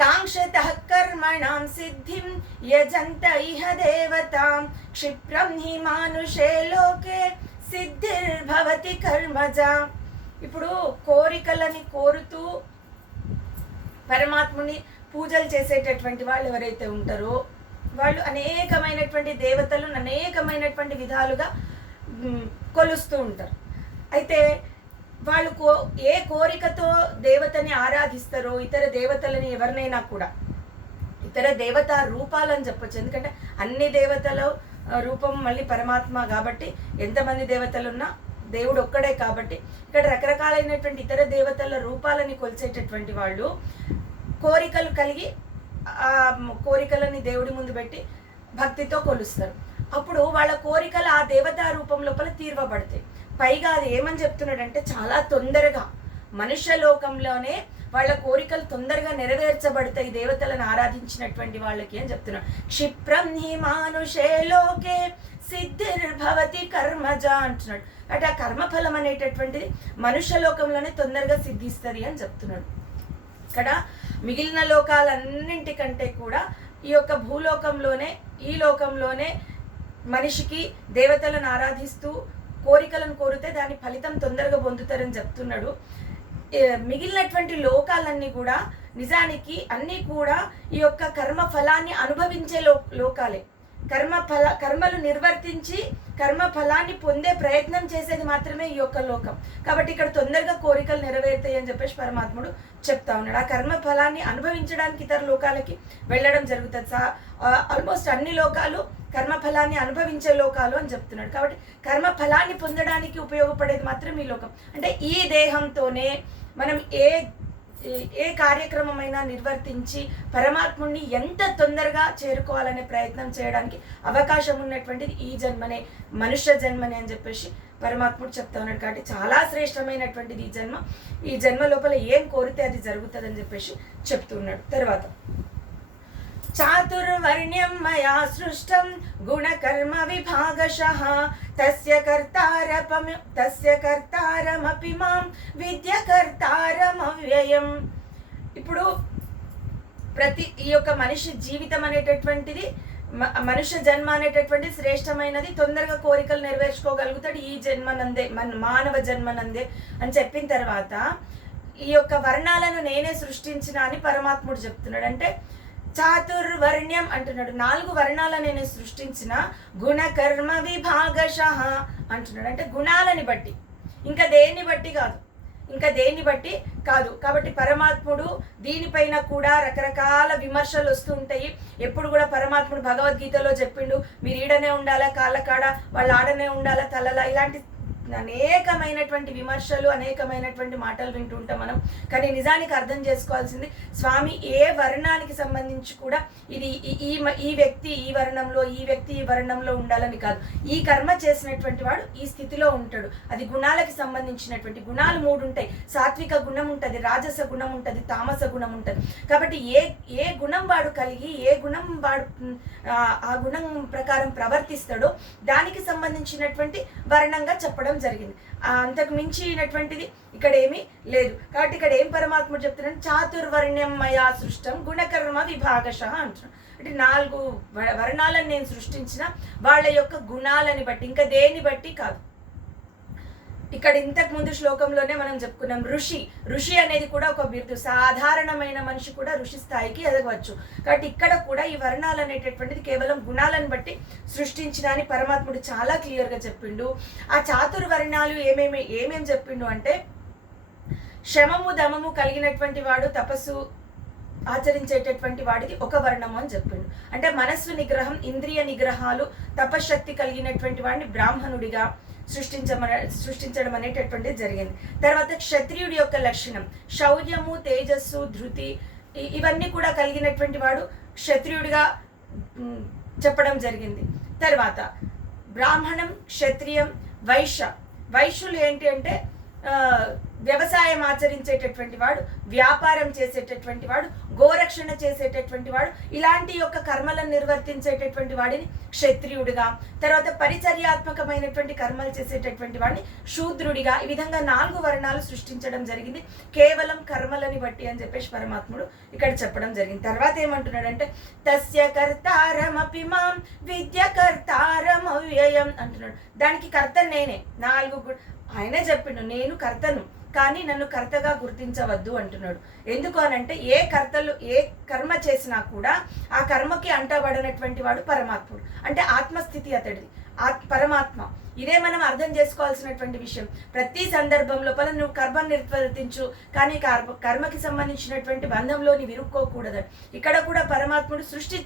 కాంక్షతః కర్మణాం సిద్ధిం యజంత ఇహ దేవతాం క్షిప్రం హి మానుషే లోకే సిద్ధిర్భవతి కర్మజా. ఇప్పుడు కోరికలని కోరుతూ పరమాత్ముని పూజలు చేసేటటువంటి వాళ్ళు ఎవరైతే ఉంటారో వాళ్ళు అనేకమైనటువంటి దేవతలను అనేకమైనటువంటి విధాలుగా కొలుస్తూ ఉంటారు. అయితే వాళ్ళు ఏ కోరికతో దేవతని ఆరాధిస్తారో, ఇతర దేవతలని ఎవరినైనా కూడా ఇతర దేవతా రూపాలని చెప్పొచ్చు. ఎందుకంటే అన్ని దేవతల రూపం మళ్ళీ పరమాత్మ కాబట్టి ఎంతమంది దేవతలున్నా దేవుడు ఒక్కడే కాబట్టి ఇక్కడ రకరకాలైనటువంటి ఇతర దేవతల రూపాలని కొలిచేటటువంటి వాళ్ళు కోరికలు కలిగి ఆ కోరికలని దేవుడి ముందు పెట్టి భక్తితో కొలుస్తారు. అప్పుడు వాళ్ళ కోరికలు ఆ దేవతా రూపం లోపల తీర్వబడతాయి. పైగా అది ఏమని చెప్తున్నాడంటే చాలా తొందరగా మనుష్య లోకంలోనే వాళ్ళ కోరికలు తొందరగా నెరవేర్చబడతాయి దేవతలను ఆరాధించినటువంటి వాళ్ళకి అని చెప్తున్నాడు. క్షిప్రం హి మానుషే లోకే సిద్ధిర్భవతి కర్మజ అంటున్నాడు. అంటే ఆ కర్మఫలం అనేటటువంటిది మనుష్య లోకంలోనే తొందరగా సిద్ధిస్తుంది అని చెప్తున్నాడు. ఇక్కడ మిగిలిన లోకాలన్నింటికంటే కూడా ఈ యొక్క భూలోకంలోనే ఈ లోకంలోనే మనిషికి దేవతలను ఆరాధిస్తూ కోరికలను కోరితే దాని ఫలితం తొందరగా పొందుతారని చెప్తున్నాడు. మిగిలినటువంటి లోకాలన్నీ కూడా నిజానికి అన్నీ కూడా ఈ యొక్క కర్మ ఫలాన్ని అనుభవించే లోకాలే. కర్మలు నిర్వర్తించి కర్మ ఫలాన్ని పొందే ప్రయత్నం చేసేది మాత్రమే ఈ యొక్క లోకం. కాబట్టి ఇక్కడ తొందరగా కోరికలు నెరవేరుతాయి అని చెప్పేసి పరమాత్ముడు చెప్తా ఉన్నాడు. ఆ కర్మ ఫలాన్ని అనుభవించడానికి ఇతర లోకాలకి వెళ్ళడం జరుగుతుంది. ఆల్మోస్ట్ అన్ని లోకాలు కర్మ ఫలాన్ని అనుభవించే లోకాలు అని చెప్తున్నాడు. కాబట్టి కర్మ ఫలాన్ని పొందడానికి ఉపయోగపడేది మాత్రం ఈ లోకం. అంటే ఈ దేహంతోనే మనం ఏ కార్యక్రమమైనా నిర్వర్తించి పరమాత్ముడిని ఎంత తొందరగా చేరుకోవాలనే ప్రయత్నం చేయడానికి అవకాశం ఉన్నటువంటిది ఈ జన్మనే, మనుష్య జన్మనే అని చెప్పేసి పరమాత్ముడు చెప్తా ఉన్నాడు. కాబట్టి చాలా శ్రేష్టమైనటువంటిది ఈ జన్మ లోపల ఏం కోరితే అది జరుగుతుందని చెప్పేసి చెప్తున్నాడు. తర్వాత చాతుర్వర్ణ్యం మయా సృష్టం గుణకర్మ విభాగశః తస్య కర్తారమపి మాం విద్య కర్తారమవ్యయం. ఇప్పుడు ఈ యొక్క మనిషి జీవితం అనేటటువంటిది, మనుష్య జన్మ అనేటటువంటి శ్రేష్టమైనది, తొందరగా కోరికలు నెరవేర్చుకోగలుగుతాడు ఈ జన్మనందే, మానవ జన్మనందే అని చెప్పిన తర్వాత ఈ యొక్క వర్ణాలను నేనే సృష్టించిన అని పరమాత్ముడు చెప్తున్నాడు. అంటే చాతుర్వర్ణ్యం అంటున్నాడు. 4 వర్ణాలను నేను సృష్టించిన గుణకర్మ విభాగశః అంటున్నాడు. అంటే గుణాలని బట్టి, ఇంకా దేన్ని బట్టి కాదు. కాబట్టి పరమాత్ముడు దీనిపైన కూడా రకరకాల విమర్శలు వస్తూ ఉంటాయి. ఎప్పుడు కూడా పరమాత్ముడు భగవద్గీతలో చెప్పిండు, మీరు ఈడనే ఉండాలా కాళ్ళ కాడ, వాళ్ళు ఆడనే ఉండాలా తలలా, ఇలాంటి అనేకమైనటువంటి విమర్శలు, అనేకమైనటువంటి మాటలు వింటుంటాం మనం. కానీ నిజానికి అర్థం చేసుకోవాల్సింది, స్వామి ఏ వర్ణానికి సంబంధించి కూడా ఇది ఈ వ్యక్తి ఈ వర్ణంలో, ఈ వ్యక్తి ఈ వర్ణంలో ఉండాలని కాదు. ఈ కర్మ చేసినటువంటి వాడు ఈ స్థితిలో ఉంటాడు. అది గుణాలకి సంబంధించినటువంటి గుణాలు 3 ఉంటాయి. సాత్విక గుణం ఉంటుంది, రాజస గుణం ఉంటుంది, తామస గుణం ఉంటుంది. కాబట్టి ఏ గుణం వాడు కలిగి, ఏ గుణం వాడు ఆ గుణం ప్రకారం ప్రవర్తిస్తాడో దానికి సంబంధించినటువంటి వర్ణంగా చెప్పడం జరిగింది. అంతకు మించినటువంటిది ఇక్కడ ఏమీ లేదు. కాబట్టి ఇక్కడ ఏం పరమాత్ముడు చెప్తున్నాడు, చాతుర్వర్ణ్యం మయా సృష్టం గుణకర్మ విభాగశః అంటున్నాడు. అంటే 4 వర్ణాలను నేను సృష్టించిన వాళ్ళ యొక్క గుణాలని బట్టి, ఇంకా దేన్ని బట్టి కాదు. ఇక్కడ ఇంతకు ముందు శ్లోకంలోనే మనం చెప్పుకున్నాం, ఋషి అనేది కూడా ఒక బిరుదు. సాధారణమైన మనిషి కూడా ఋషి స్థాయికి ఎదగవచ్చు. కాబట్టి ఇక్కడ కూడా ఈ వర్ణాలు అనేటటువంటిది కేవలం గుణాలను బట్టి సృష్టించిన అని పరమాత్ముడు చాలా క్లియర్గా చెప్పిండు. ఆ చాతుర్వర్ణాలు ఏమేమి చెప్పిండు అంటే, శమము దమము కలిగినటువంటి వాడు తపస్సు ఆచరించేటటువంటి వాడికి ఒక వర్ణము అని చెప్పిండు. అంటే మనస్సు నిగ్రహం, ఇంద్రియ నిగ్రహాలు, తపశక్తి కలిగినటువంటి వాడిని బ్రాహ్మణుడిగా సృష్టించడం అనేటటువంటిది జరిగింది. తర్వాత క్షత్రియుడి యొక్క లక్షణం శౌర్యము, తేజస్సు, ధృతి, ఇవన్నీ కూడా కలిగినటువంటి వాడు క్షత్రియుడిగా చెప్పడం జరిగింది. తర్వాత బ్రాహ్మణం, క్షత్రియం, వైశ్యులు ఏంటి అంటే వ్యవసాయం ఆచరించేటటువంటి వాడు, వ్యాపారం చేసేటటువంటి వాడు, గోరక్షణ చేసేటటువంటి వాడు, ఇలాంటి యొక్క కర్మలను నిర్వర్తించేటటువంటి వాడిని క్షత్రియుడిగా, తర్వాత పరిచర్యాత్మకమైనటువంటి కర్మలు చేసేటటువంటి వాడిని శూద్రుడిగా, ఈ విధంగా 4 వర్ణాలు సృష్టించడం జరిగింది కేవలం కర్మలని బట్టి అని చెప్పేసి పరమాత్ముడు ఇక్కడ చెప్పడం జరిగింది. తర్వాత ఏమంటున్నాడంటే, తస్య కర్తారమపి మాం విద్య కర్తారమవ్యయం అంటున్నాడు. దానికి కర్త నేనే. 4 ఆయనే చెప్పిండు, నేను కర్తను, కానీ నన్ను కర్తగా గుర్తించవద్దు అంటున్నాడు. ఎందుకు అనంటే ఏ కర్మ చేసినా కూడా ఆ కర్మకి అంటబడినటువంటి వాడు పరమాత్ముడు. అంటే ఆత్మస్థితి అతడిది, పరమాత్మ. ఇదే మనం అర్థం చేసుకోవాల్సినటువంటి విషయం. ప్రతి సందర్భం లోపల నువ్వు కర్మ నిర్వర్తించు, కానీ కర్మకి సంబంధించినటువంటి బంధంలో నీవు ఇరుక్కోకూడదు. ఇక్కడ కూడా పరమాత్ముడు సృష్టి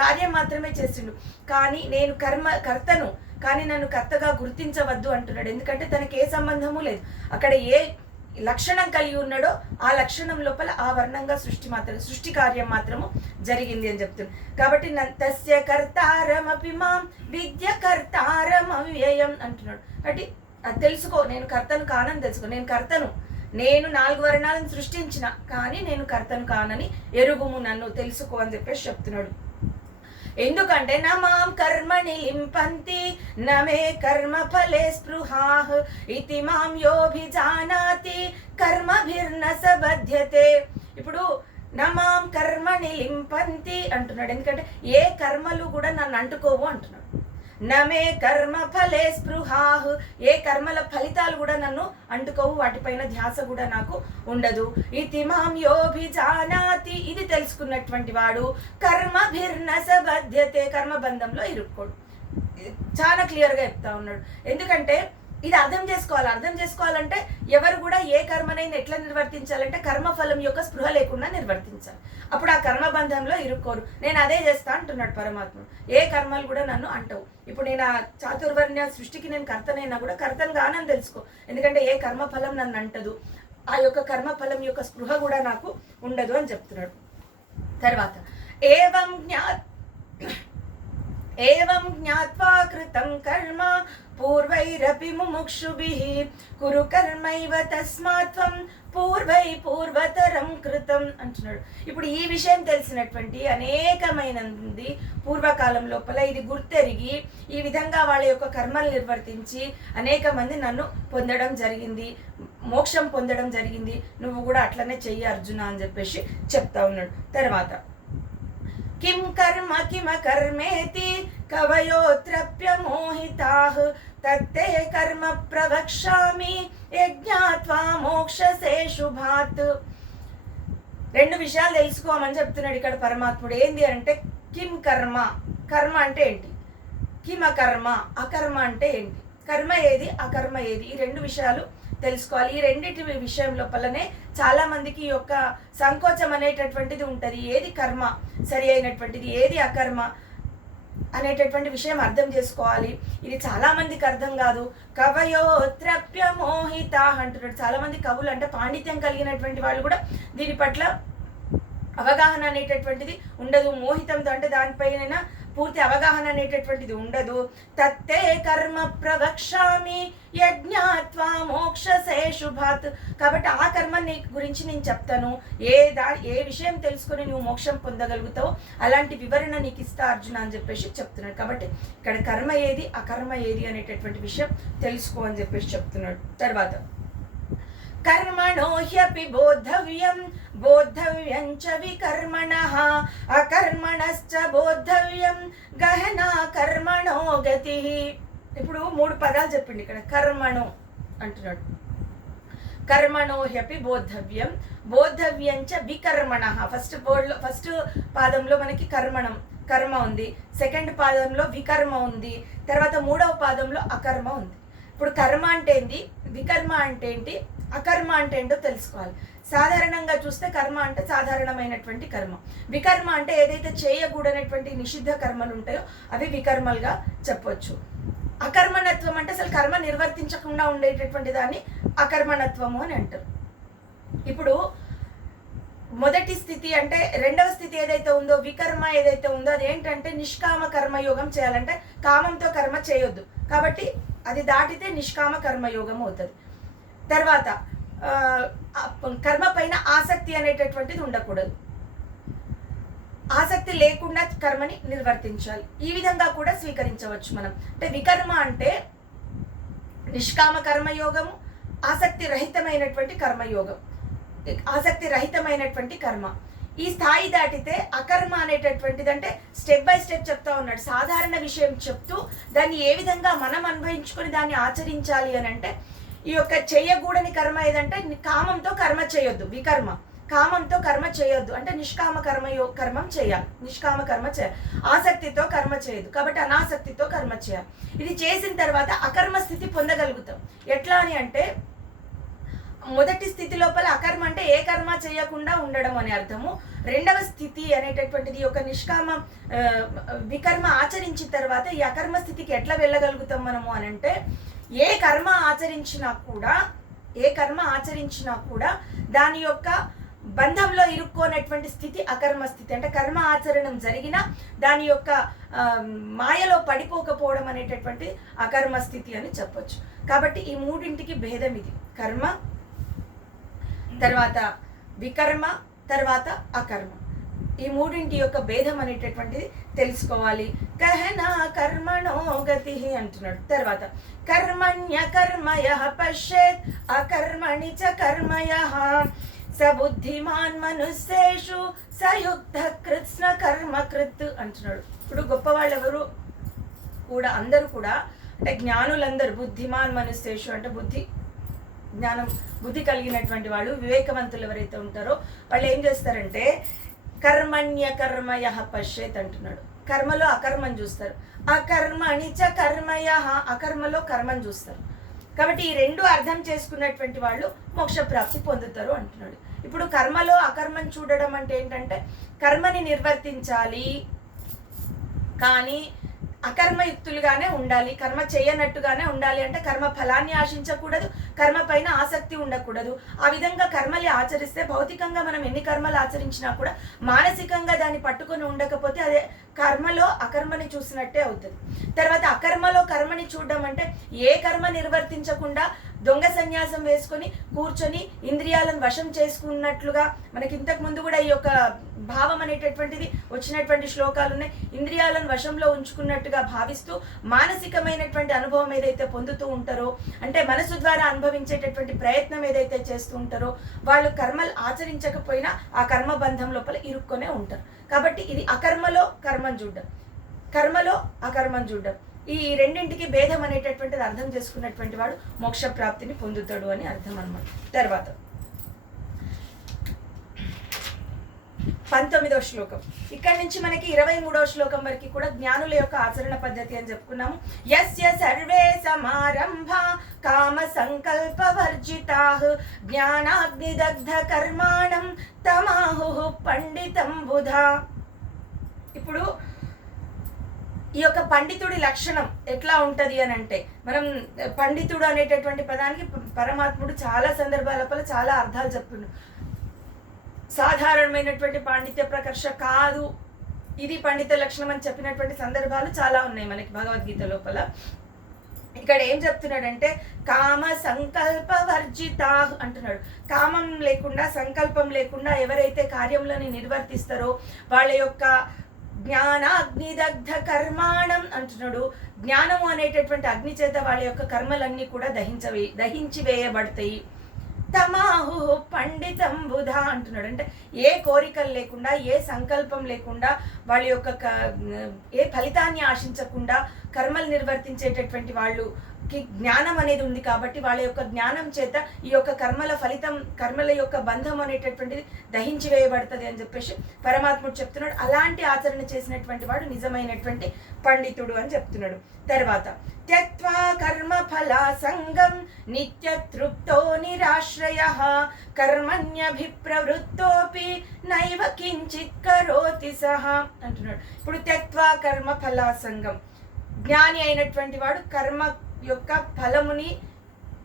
కార్యం మాత్రమే చేసిండు, కానీ నేను కర్తను, కానీ నన్ను కర్తగా గుర్తించవద్దు అంటున్నాడు. ఎందుకంటే తనకి ఏ సంబంధము లేదు. అక్కడ ఏ లక్షణం కలిగి ఉన్నాడో ఆ లక్షణం లోపల ఆ వర్ణంగా సృష్టి కార్యం మాత్రము జరిగింది అని చెప్తుంది. కాబట్టి తస్య కర్తారమపి మాం విద్య కర్తారమవ్యయం అంటున్నాడు. కాబట్టి అది తెలుసుకో, నేను కర్తను కానని తెలుసుకో. నేను 4 వర్ణాలను సృష్టించిన, కానీ నేను కర్తను కానని ఎరుగుము, నన్ను తెలుసుకో అని చెప్పేసి చెప్తున్నాడు. ఎందుకంటే నమాం కర్మణి లింపంతి నమే కర్మ ఫలే స్పృహాః ఇతి మాం యోభిజానాతి కర్మభిర్న సబధ్యతే. ఇప్పుడు నమాం కర్మణి లింపంతి అంటున్నాడు. ఎందుకంటే ఏ కర్మలు కూడా నన్ను అంటుకోవు అంటున్నాడు. నమే కర్మ ఫలే స్పృహాః, ఏ కర్మల ఫలితాలు కూడా నన్ను అంటుకోవు, వాటిపైన ధ్యాస కూడా నాకు ఉండదు. ఇతి మాం యోభిజానాతి, ఇది తెలుసుకున్నటువంటి వాడు కర్మభిర్న సబధ్యతే, కర్మబంధంలో ఇరుక్కోడు. చాలా క్లియర్గా చెప్తా ఉన్నాడు. ఎందుకంటే ఇది అర్థం చేసుకోవాలంటే ఎవరు కూడా ఏ కర్మనైనా ఎట్లా నిర్వర్తించాలంటే కర్మఫలం యొక్క స్పృహ లేకుండా నిర్వర్తించాలి. అప్పుడు ఆ కర్మబంధంలో ఇరుక్కోరు. నేను అదే చేస్తా అంటున్నాడు పరమాత్ముడు. ఏ కర్మలు కూడా నన్ను అంటవు. ఇప్పుడు నేను ఆ చాతుర్వర్ణ సృష్టికి నేను కర్తనైనా కూడా కర్తను కానని తెలుసుకో. ఎందుకంటే ఏ కర్మఫలం నన్ను అంటదు, ఆ యొక్క కర్మఫలం యొక్క స్పృహ కూడా నాకు ఉండదు అని చెప్తున్నాడు. తర్వాత ఏవం జ్ఞాత్వా కృతం కర్మ పూర్వైరపి ముముక్షుభిః కురు కర్మైవ తస్మాత్వం పూర్వతరం కృతం అంటున్నాడు. ఇప్పుడు ఈ విషయం తెలిసినటువంటి అనేకమైన పూర్వకాలం లోపల ఇది గుర్తెరిగి ఈ విధంగా వాళ్ళ యొక్క కర్మలు నిర్వర్తించి అనేక మంది నన్ను పొందడం జరిగింది, మోక్షం పొందడం జరిగింది. నువ్వు కూడా అట్లనే చెయ్యి అర్జున అని చెప్పేసి చెప్తా ఉన్నాడు. తర్వాత కిం కర్మ కిమ కర్మేతి కవయోత్రప్యమోహితాః తత్తే కర్మ ప్రవక్ష్యామి యజ్ఞాత్వా మోక్షసే శుభాత్. 2 విషయాలు తెలుసుకోమని చెప్తున్నాడు ఇక్కడ పరమాత్ముడు. ఏంది అంటే కిం కర్మ, కర్మ అంటే ఏంటి, కిమ కర్మ, అకర్మ అంటే ఏంటి, కర్మ ఏది అకర్మ ఏది, ఈ 2 విషయాలు తెలుసుకోవాలి. ఈ రెండింటి విషయం లోపలనే చాలా మందికి ఈ యొక్క సంకోచం అనేటటువంటిది ఉంటుంది. ఏది కర్మ సరి అయినటువంటిది, ఏది అకర్మ అనేటటువంటి విషయం అర్థం చేసుకోవాలి. ఇది చాలా మందికి అర్థం కాదు. కవయోత్రప్యమోహిత అంటున్నాడు. చాలా మంది కవులు అంటే పాండిత్యం కలిగినటువంటి వాళ్ళు కూడా దీని పట్ల అవగాహన అనేటటువంటిది ఉండదు. మోహితంతో అంటే దానిపైన పూర్తి అవగాహన అనేటటువంటిది ఉండదు. తత్తే కర్మ ప్రవక్ష్యామి యజ్ఞాత్వా మోక్షసే శుభాత్. కాబట్టి ఆ కర్మ నీ గురించి నేను చెప్తాను. ఏ విషయం తెలుసుకొని నువ్వు మోక్షం పొందగలుగుతావో అలాంటి వివరణ నీకు ఇస్తా అర్జున అని చెప్పేసి చెప్తున్నాడు. కాబట్టి ఇక్కడ కర్మ ఏది అకర్మ ఏది అనేటటువంటి విషయం తెలుసుకో అని చెప్పేసి చెప్తున్నాడు. తర్వాత కర్మణో హ్యపి బోద్ధవ్యం చ వికర్మణః అకర్మణశ్చ బోద్ధవ్యం గహనా కర్మణో గతిః. ఇప్పుడు 3 పదాలు చెప్పిండు ఇక్కడ. కర్మణో అంటున్నాడు. కర్మణో హ్యపి బోద్ధవ్యం చ వికర్మణః. ఫస్ట్ పాదంలో మనకి కర్మ ఉంది, సెకండ్ పాదంలో వికర్మ ఉంది, తర్వాత 3వ పాదంలో అకర్మ ఉంది. ఇప్పుడు కర్మ అంటే ఏంటి, వికర్మ అంటే ఏంటి, అకర్మ అంటే ఏంటో తెలుసుకోవాలి. సాధారణంగా చూస్తే కర్మ అంటే సాధారణమైనటువంటి కర్మ, వికర్మ అంటే ఏదైతే చేయకూడనటువంటి నిషిద్ధ కర్మలు ఉంటాయో అవి వికర్మలుగా చెప్పొచ్చు. అకర్మణత్వం అంటే అసలు కర్మ నిర్వర్తించకుండా ఉండేటటువంటి దాన్ని అకర్మణత్వము అని అంటారు. ఇప్పుడు మొదటి స్థితి అంటే 2వ స్థితి ఏదైతే ఉందో వికర్మ ఏదైతే ఉందో అది ఏంటంటే నిష్కామ కర్మయోగం చేయాలంటే కామంతో కర్మ చేయొద్దు, కాబట్టి అది దాటితే నిష్కామ కర్మయోగం అవుతుంది. తర్వాత కర్మ పైన ఆసక్తి అనేటటువంటిది ఉండకూడదు, ఆసక్తి లేకుండా కర్మని నిర్వర్తించాలి. ఈ విధంగా కూడా స్వీకరించవచ్చు మనం. అంటే వికర్మ అంటే నిష్కామ కర్మయోగము, ఆసక్తి రహితమైనటువంటి కర్మయోగం, ఆసక్తి రహితమైనటువంటి కర్మ. ఈ స్థాయి దాటితే అకర్మ అనేటటువంటిది అంటే స్టెప్ బై స్టెప్ చెప్తా ఉన్నాడు. సాధారణ విషయం చెప్తూ దాన్ని ఏ విధంగా మనం అనుభవించుకొని దాన్ని ఆచరించాలి అని అంటే ఈ యొక్క చేయకూడని కర్మ ఏదంటే కామంతో కర్మ చేయొద్దు, వికర్మ. కామంతో కర్మ చేయొద్దు అంటే నిష్కామ కర్మం చేయాలి, నిష్కామ కర్మ చేయాలి. ఆసక్తితో కర్మ చేయదు కాబట్టి అనాసక్తితో కర్మ చేయాలి. ఇది చేసిన తర్వాత అకర్మ స్థితి పొందగలుగుతాం. ఎట్లా అని అంటే మొదటి స్థితి లోపల అకర్మ అంటే ఏ కర్మ చేయకుండా ఉండడం అనే అర్థము. రెండవ స్థితి అనేటటువంటిది ఒక నిష్కామ వికర్మ ఆచరించిన తర్వాత ఈ అకర్మ స్థితికి ఎట్లా వెళ్ళగలుగుతాం మనము అని అంటే, ఏ కర్మ ఆచరించినా కూడా దాని యొక్క బంధంలో ఇరుక్కోనటువంటి స్థితి అకర్మ స్థితి. అంటే కర్మ ఆచరణం జరిగినా దాని యొక్క మాయలో పడిపోకపోవడం అనేటటువంటి అకర్మ స్థితి అని చెప్పొచ్చు. కాబట్టి ఈ మూడింటికి భేదం ఇది. కర్మ, తర్వాత వికర్మ, తర్వాత అకర్మ. ఈ మూడింటి యొక్క భేదం అనేటటువంటిది తెలుసుకోవాలి. కహనా కర్మణో గతి అంటున్నాడు. తర్వాత కర్మణ్య కర్మయః పశ్యేత్ అకర్మణి చ కర్మయః సబుద్ధిమాన్ మనుష్యేషు సయుక్త కృత్స్న కర్మ కృత్ అంటున్నాడు. ఇప్పుడు గొప్పవాళ్ళు ఎవరు కూడా, అందరూ కూడా అంటే జ్ఞానులందరూ, బుద్ధిమాన్ మనుష్యేషు అంటే బుద్ధి కలిగినటువంటి వాళ్ళు, వివేకవంతులు ఎవరైతే ఉంటారో వాళ్ళు ఏం చేస్తారంటే కర్మణ్య కర్మయః పశ్యేత్ అంటున్నాడు. కర్మలో అకర్మని చూస్తారు. అకర్మణి చ కర్మయః అకర్మలో కర్మని చూస్తారు. కాబట్టి ఈ రెండు అర్థం చేసుకున్నటువంటి వాళ్ళు మోక్ష ప్రాప్తి పొందుతారు అంటున్నాడు. ఇప్పుడు కర్మలో అకర్మని చూడడం అంటే ఏంటంటే, కర్మని నిర్వర్తించాలి కానీ అకర్మయుక్తులుగానే ఉండాలి, కర్మ చేయనట్టుగానే ఉండాలి. అంటే కర్మ ఫలాన్ని ఆశించకూడదు, కర్మ పైన ఆసక్తి ఉండకూడదు. ఆ విధంగా కర్మలు ఆచరిస్తే భౌతికంగా మనం ఎన్ని కర్మలు ఆచరించినా కూడా మానసికంగా దాన్ని పట్టుకొని ఉండకపోతే అదే కర్మలో అకర్మని చూసినట్టే అవుతుంది. తర్వాత అకర్మలో కర్మని చూడడం అంటే ఏ కర్మ నిర్వర్తించకుండా దొంగ సన్యాసం వేసుకొని కూర్చొని ఇంద్రియాలను వశం చేసుకున్నట్లుగా, మనకి ఇంతకు ముందు కూడా ఈ యొక్క భావం అనేటటువంటిది వచ్చినటువంటి శ్లోకాలు ఉన్నాయి. ఇంద్రియాలను వశంలో ఉంచుకున్నట్టుగా భావిస్తూ మానసికమైనటువంటి అనుభవం ఏదైతే పొందుతూ ఉంటారో, అంటే మనసు ద్వారా అనుభవించేటటువంటి ప్రయత్నం ఏదైతే చేస్తూ ఉంటారో, వాళ్ళు కర్మలు ఆచరించకపోయినా ఆ కర్మ బంధం లోపల ఇరుక్కొనే ఉంటారు. కాబట్టి ఇది అకర్మలో కర్మను చూడడం, కర్మలో అకర్మను చూడడం, ఈ రెండింటికి భేదం అనేటటువంటిది అర్థం చేసుకున్నటువంటి వాడు మోక్ష ప్రాప్తిని పొందుతాడు అని అర్థం అన్నమాట. తర్వాత 19వ శ్లోకం. ఇక్కడ నుంచి మనకి 23వ శ్లోకం వరకు కూడా జ్ఞానుల యొక్క ఆచరణ పద్ధతి అని చెప్పుకున్నాము. యస్య సర్వే సమారంభా కామ సంకల్ప వర్జితాః జ్ఞానాగ్నిదగ్ధ కర్మాణం తమాహుః పండితం బుధా. ఇప్పుడు ఈ యొక్క పండితుడి లక్షణం ఎట్లా ఉంటది అని అంటే, మనం పండితుడు అనేటటువంటి పదానికి పరమాత్ముడు చాలా సందర్భాల చాలా అర్థాలు చెప్తున్నాడు. సాధారణమైనటువంటి పాండిత్య ప్రకర్ష కాదు, ఇది పండిత లక్షణం అని చెప్పినటువంటి సందర్భాలు చాలా ఉన్నాయి మనకి భగవద్గీత లోపల. ఇక్కడ ఏం చెప్తున్నాడంటే కామ సంకల్ప వర్జితా అంటున్నాడు. కామం లేకుండా, సంకల్పం లేకుండా ఎవరైతే కార్యములను నిర్వర్తిస్తారో వాళ్ళ యొక్క జ్ఞానాగ్నిదగ్ధ కర్మాణం అంటున్నాడు. జ్ఞానము అనేటటువంటి అగ్ని చేత వాళ్ళ యొక్క కర్మలన్నీ కూడా దహించి వేయబడతాయి. తమాహు పండితం బుధ అంటున్నాడు. అంటే ఏ కోరికలు లేకుండా, ఏ సంకల్పం లేకుండా, వాళ్ళ యొక్క ఏ ఫలితాన్ని ఆశించకుండా కర్మలు నిర్వర్తించేటటువంటి వాళ్ళకి జ్ఞానం అనేది ఉంది. కాబట్టి వాళ్ళ యొక్క జ్ఞానం చేత ఈ యొక్క కర్మల ఫలితం, కర్మల యొక్క బంధం అనేటటువంటిది దహించి వేయబడుతుంది అని చెప్పేసి పరమాత్ముడు చెప్తున్నాడు. అలాంటి ఆచరణ చేసినటువంటి వాడు నిజమైనటువంటి పండితుడు అని చెప్తున్నాడు. తర్వాత త్యక్త్వా కర్మ ఫలా సంగం నిత్య తృప్తో నిరాశ్రయః కర్మణ్యభిప్రవృత్తోపి నైవ కించిత్ కరోతి సహ అంటున్నాడు. ఇప్పుడు త్యక్త్వా కర్మ ఫలా సంగం, జ్ఞాని అయినటువంటి వాడు కర్మ యొక్క ఫలముని,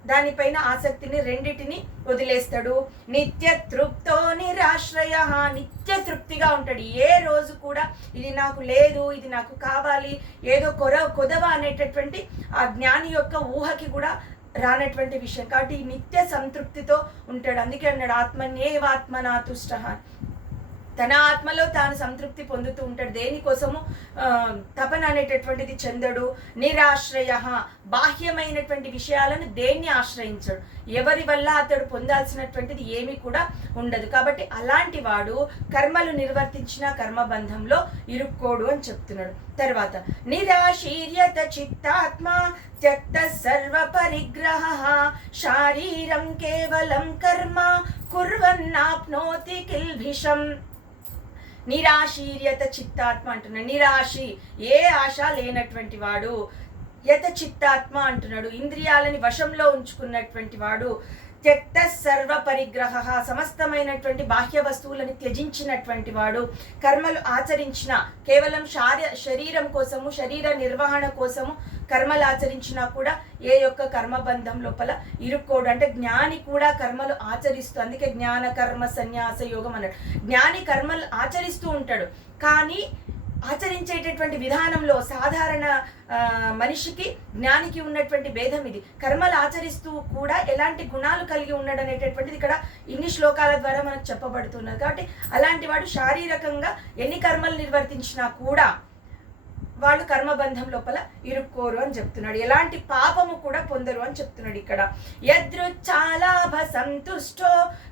దానిపైన ఆసక్తిని, రెండిటిని వదిలేస్తాడు. నిత్య తృప్తో నిరాశ్రయ, నిత్య తృప్తిగా ఉంటాడు. ఏ రోజు కూడా ఇది నాకు లేదు, ఇది నాకు కావాలి, ఏదో కొదవ అనేటటువంటి ఆ జ్ఞాని యొక్క ఊహకి కూడా రానటువంటి విషయం. కాబట్టి నిత్య సంతృప్తితో ఉంటాడు. అందుకే అన్నాడు ఆత్మన్యేవాత్మనా తుష్టః, తన ఆత్మలో తాను సంతృప్తి పొందుతూ ఉంటాడు. దేనికోసము తపన అనేటటువంటిది చెందడు. నిరాశ్రయ, బాహ్యమైనటువంటి విషయాలను దేన్ని ఆశ్రయించడు. ఎవరి వల్ల అతడు పొందాల్సినటువంటిది ఏమీ కూడా ఉండదు. కాబట్టి అలాంటి వాడు కర్మలు నిర్వర్తించిన కర్మబంధంలో ఇరుక్కోడు అని చెప్తున్నాడు. తర్వాత నిరాశీర్యత చిత్తాత్మ త్యక్త సర్వ పరిగ్రహ శారీరం కేవలం కర్మ కుర్వన్నాప్నోతి కిల్భిషం. నిరాశీర్యత చిత్తాత్మ అంటున్నాడు. నిరాశి, ఏ ఆశ లేనటువంటి వాడు. యత చిత్తాత్మ అంటున్నాడు, ఇంద్రియాలని వశంలో ఉంచుకున్నటువంటి వాడు. త్యక్త సర్వ పరిగ్రహ, సమస్తమైనటువంటి బాహ్య వస్తువులను త్యజించినటువంటి వాడు, కర్మలు ఆచరించిన కేవలం శరీరం కోసము, శరీర నిర్వహణ కోసము కర్మలు ఆచరించినా కూడా ఏ యొక్క కర్మబంధం లోపల ఇరుక్కోడు. అంటే జ్ఞాని కూడా కర్మలు ఆచరిస్తూ, అందుకే జ్ఞాన కర్మ సన్యాస యోగం అన్నాడు. జ్ఞాని కర్మలు ఆచరిస్తూ ఉంటాడు, కానీ ఆచరించేటటువంటి విధానంలో సాధారణ మనిషికి జ్ఞానికి ఉన్నటువంటి భేదం ఇది. కర్మలు ఆచరిస్తూ కూడా ఎలాంటి గుణాలు కలిగి ఉన్నాడు అనేటటువంటిది ఇక్కడ ఇన్ని శ్లోకాల ద్వారా మనకు చెప్పబడుతున్నది. కాబట్టి అలాంటి వాడు శారీరకంగా ఎన్ని కర్మలు నిర్వర్తించినా కూడా వాళ్ళు కర్మబంధం లోపల ఇరుక్కోరు అని చెప్తున్నాడు. ఎలాంటి పాపము కూడా పొందరు అని చెప్తున్నాడు ఇక్కడ. యదృచ్ఛాలాభ సంతుష్టో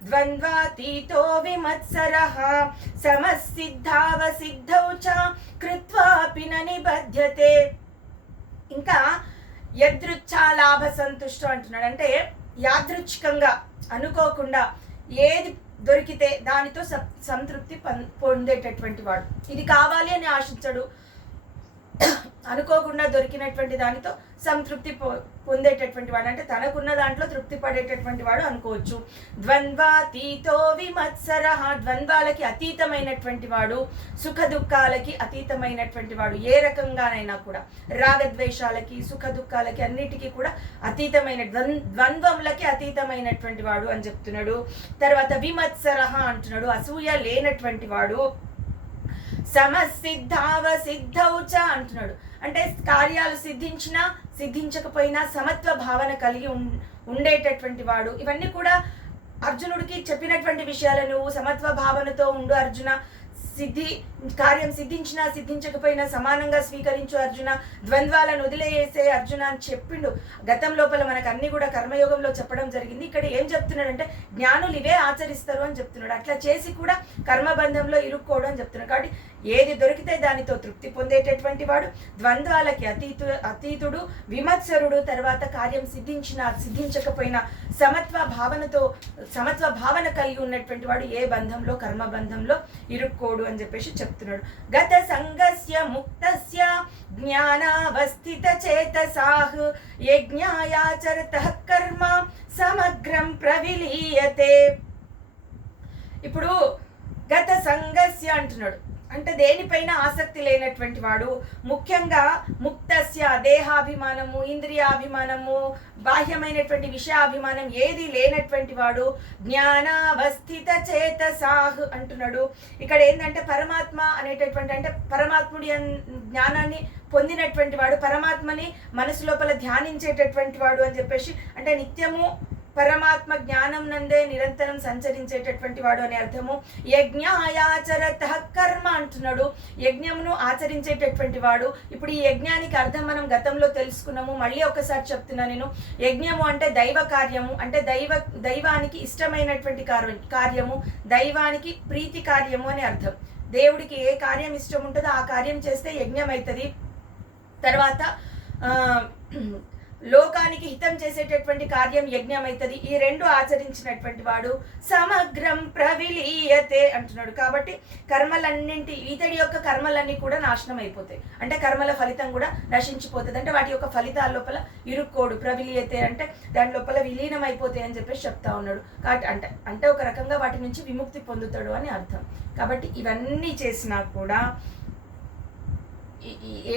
ద్వంద్వాతీతో విమత్సరః సమసిద్ధావసిద్ధౌ చ కృత్వాపి న నిబధ్యతే. ఇంకా యదృచ్ఛాలాభ సంతుష్టో అంటున్నాడు. అంటే యాదృచ్ఛికంగా అనుకోకుండా ఏది దొరికితే దానితో సంతృప్తి పొందేటటువంటి వాడు. ఇది కావాలి అని ఆశించడు, అనుకోకుండా దొరికినటువంటి దానితో సంతృప్తి పొందేటటువంటి వాడు, అంటే తనకున్న దాంట్లో తృప్తి పడేటటువంటి వాడు అనుకోవచ్చు. ద్వంద్వాతీతో విమత్సరః, ద్వంద్వాలకి అతీతమైనటువంటి వాడు, సుఖ దుఃఖాలకి అతీతమైనటువంటి వాడు. ఏ రకంగానైనా కూడా రాగద్వేషాలకి, సుఖ దుఃఖాలకి అన్నిటికీ కూడా అతీతమైన ద్వంద్వములకి అతీతమైనటువంటి వాడు అని చెప్తున్నాడు. తర్వాత విమత్సరః అంటున్నాడు, అసూయ లేనటువంటి వాడు. సమసిద్ధావసిద్ధౌ చ అంటున్నాడు. అంటే కార్యాలు సిద్ధించినా సిద్ధించకపోయినా సమత్వ భావన కలిగి ఉండేటటువంటి వాడు. ఇవన్నీ కూడా అర్జునుడికి చెప్పినటువంటి విషయాలు. నువ్వు సమత్వ భావనతో ఉండు అర్జున, కార్యం సిద్ధించినా సిద్ధించకపోయినా సమానంగా స్వీకరించు అర్జున, ద్వంద్వాలను వదిలేసే అర్జున అని చెప్పిండు. గతం లోపల మనకు అన్ని కూడా కర్మయోగంలో చెప్పడం జరిగింది. ఇక్కడ ఏం చెప్తున్నాడంటే జ్ఞానులు ఇవే ఆచరిస్తారు అని చెప్తున్నాడు. అట్లా చేసి కూడా కర్మబంధంలో ఇరుక్కోవడం అని చెప్తున్నాడు. కాబట్టి ఏది దొరికితే దానితో తృప్తి పొందేటటువంటి వాడు, ద్వంద్వాలకి అతీతుడు, విమత్సరుడు, తర్వాత కార్యం సిద్ధించినా సిద్ధించకపోయినా సమత్వ భావన కలిగి ఉన్నటువంటి వాడు ఏ బంధంలో కర్మబంధంలో ఇరుక్కోడు అని చెప్పేసి చెప్తున్నాడు. గత సంగస్య ముక్తస్య జ్ఞానావస్థిత చేతసాః యజ్ఞాయాచరతః కర్మ సమగ్రం ప్రవిలీయతే. ఇప్పుడు గత సంగస్య అంటున్నాడు. అంటే దేనిపైన ఆసక్తి లేనటువంటి వాడు, ముఖ్యంగా ముక్తస్య దేహాభిమానము, ఇంద్రియాభిమానము, బాహ్యమైనటువంటి విషయాభిమానం ఏది లేనటువంటి వాడు, జ్ఞానావస్థిత చేతసాః అంటున్నాడు. ఇక్కడ ఏంటంటే పరమాత్మ అనేటటువంటి, అంటే పరమాత్ముడి జ్ఞానాన్ని పొందినటువంటి వాడు, పరమాత్మని మనసు లోపల ధ్యానించేటటువంటి వాడు అని చెప్పేసి, అంటే నిత్యము పరమాత్మ జ్ఞానం నందే నిరంతరం సంచరించేటటువంటి వాడు అని అర్థము. యజ్ఞాయాచరతః కర్మ అంటున్నాడు, యజ్ఞమును ఆచరించేటటువంటి వాడు. ఇప్పుడు ఈ యజ్ఞానికి అర్థం మనం గతంలో తెలుసుకున్నాము, మళ్ళీ ఒకసారి చెప్తున్నా నేను. యజ్ఞము అంటే దైవ కార్యము, అంటే దైవానికి ఇష్టమైనటువంటి కార్యము, దైవానికి ప్రీతి కార్యము అని అర్థం. దేవుడికి ఏ కార్యం ఇష్టం ఉంటుందో ఆ కార్యం చేస్తే యజ్ఞం అవుతుంది. తర్వాత లోకానికి హితం చేసేటటువంటి కార్యం యజ్ఞం అవుతుంది. ఈ రెండు ఆచరించినటువంటి వాడు సమగ్రం ప్రవిలీయతే అంటున్నాడు. కాబట్టి కర్మలన్నింటి, ఇతడి యొక్క కర్మలన్నీ కూడా నాశనం అయిపోతాయి, అంటే కర్మల ఫలితం కూడా నశించిపోతుంది. అంటే వాటి యొక్క ఫలితాల లోపల ఇరుక్కోడు. ప్రవిలీయతే అంటే దాని లోపల విలీనం అయిపోతాయి అని చెప్పేసి చెప్తా ఉన్నాడు. కాబట్టి అంటే ఒక రకంగా వాటి నుంచి విముక్తి పొందుతాడు అని అర్థం. కాబట్టి ఇవన్నీ చేసినా కూడా,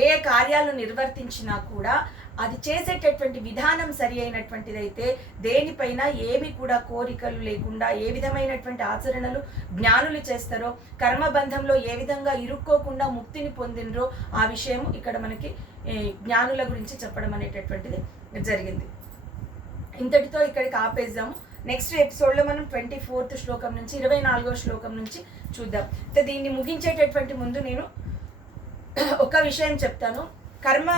ఏ కార్యాలు నిర్వర్తించినా కూడా అది చేసేటటువంటి విధానం సరి అయినటువంటిదైతే దేనిపైన ఏమి కూడా కోరికలు లేకుండా ఏ విధమైనటువంటి ఆచరణలు జ్ఞానులు చేస్తారో, కర్మబంధంలో ఏ విధంగా ఇరుక్కోకుండా ముక్తిని పొందినరో ఆ విషయం ఇక్కడ మనకి జ్ఞానుల గురించి చెప్పడం అనేటటువంటిది జరిగింది. ఇంతటితో ఇక్కడికి ఆపేద్దాము. నెక్స్ట్ ఎపిసోడ్లో మనం 24వ శ్లోకం నుంచి 24వ శ్లోకం నుంచి చూద్దాం. దీన్ని ముగించేటటువంటి ముందు నేను ఒక విషయం చెప్తాను. కర్మ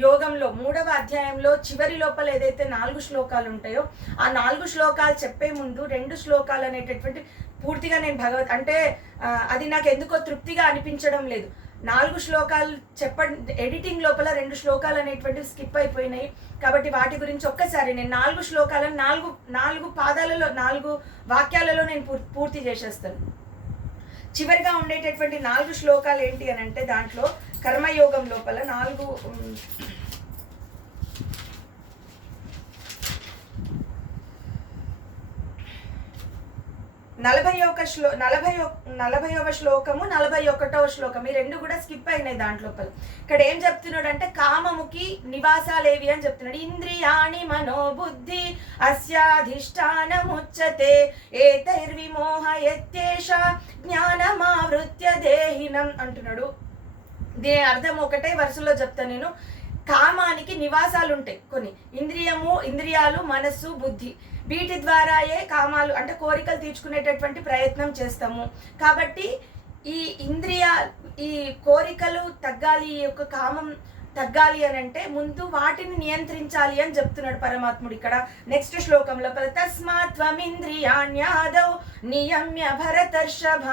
యోగంలో 3వ అధ్యాయంలో చివరి లోపల ఏదైతే 4 శ్లోకాలు ఉంటాయో ఆ 4 శ్లోకాలు చెప్పే ముందు 2 శ్లోకాలు అనేటటువంటి పూర్తిగా నేను అంటే అది నాకు ఎందుకో తృప్తిగా అనిపించడం లేదు. 4 శ్లోకాలు ఎడిటింగ్ లోపల 2 శ్లోకాలు అనేటువంటివి స్కిప్ అయిపోయినాయి. కాబట్టి వాటి గురించి ఒక్కసారి నేను 4 శ్లోకాలను 4 పాదాలలో 4 వాక్యాలలో నేను పూర్తి చేసేస్తాను. చివరిగా ఉండేటటువంటి 4 శ్లోకాలు ఏంటి అని అంటే, దాంట్లో కర్మయోగం లోపల 4 నలభైవ శ్లోకము 41వ శ్లోకం ఈ రెండు కూడా స్కిప్ అయినాయి దాంట్లోపల. ఇక్కడ ఏం చెప్తున్నాడు అంటే కామముకి నివాసాలేవి అని చెప్తున్నాడు. ఇంద్రియాణి మనోబుద్ధి అస్యాధిష్టానముచ్యతే ఏతైర్విమోహయత్యేష జ్ఞానమావృత్య దేహినం అంటున్నాడు. దీని అర్థం ఒకటే వరుసలో చెప్తాను నేను. కామానికి నివాసాలు ఉంటాయి కొన్ని, ఇంద్రియాలు, మనస్సు, బుద్ధి. వీటి ద్వారాయే కామాలు అంటే కోరికలు తీర్చుకునేటటువంటి ప్రయత్నం చేస్తాము. కాబట్టి ఈ కోరికలు తగ్గాలి, ఈ యొక్క కామం తగ్గాలి అని అంటే ముందు వాటిని నియంత్రించాలి అని చెప్తున్నాడు పరమాత్ముడు ఇక్కడ నెక్స్ట్ శ్లోకంలో. తస్మాత్ త్వమింద్రియాణ్యాదౌ నియమ్య భరతర్షభ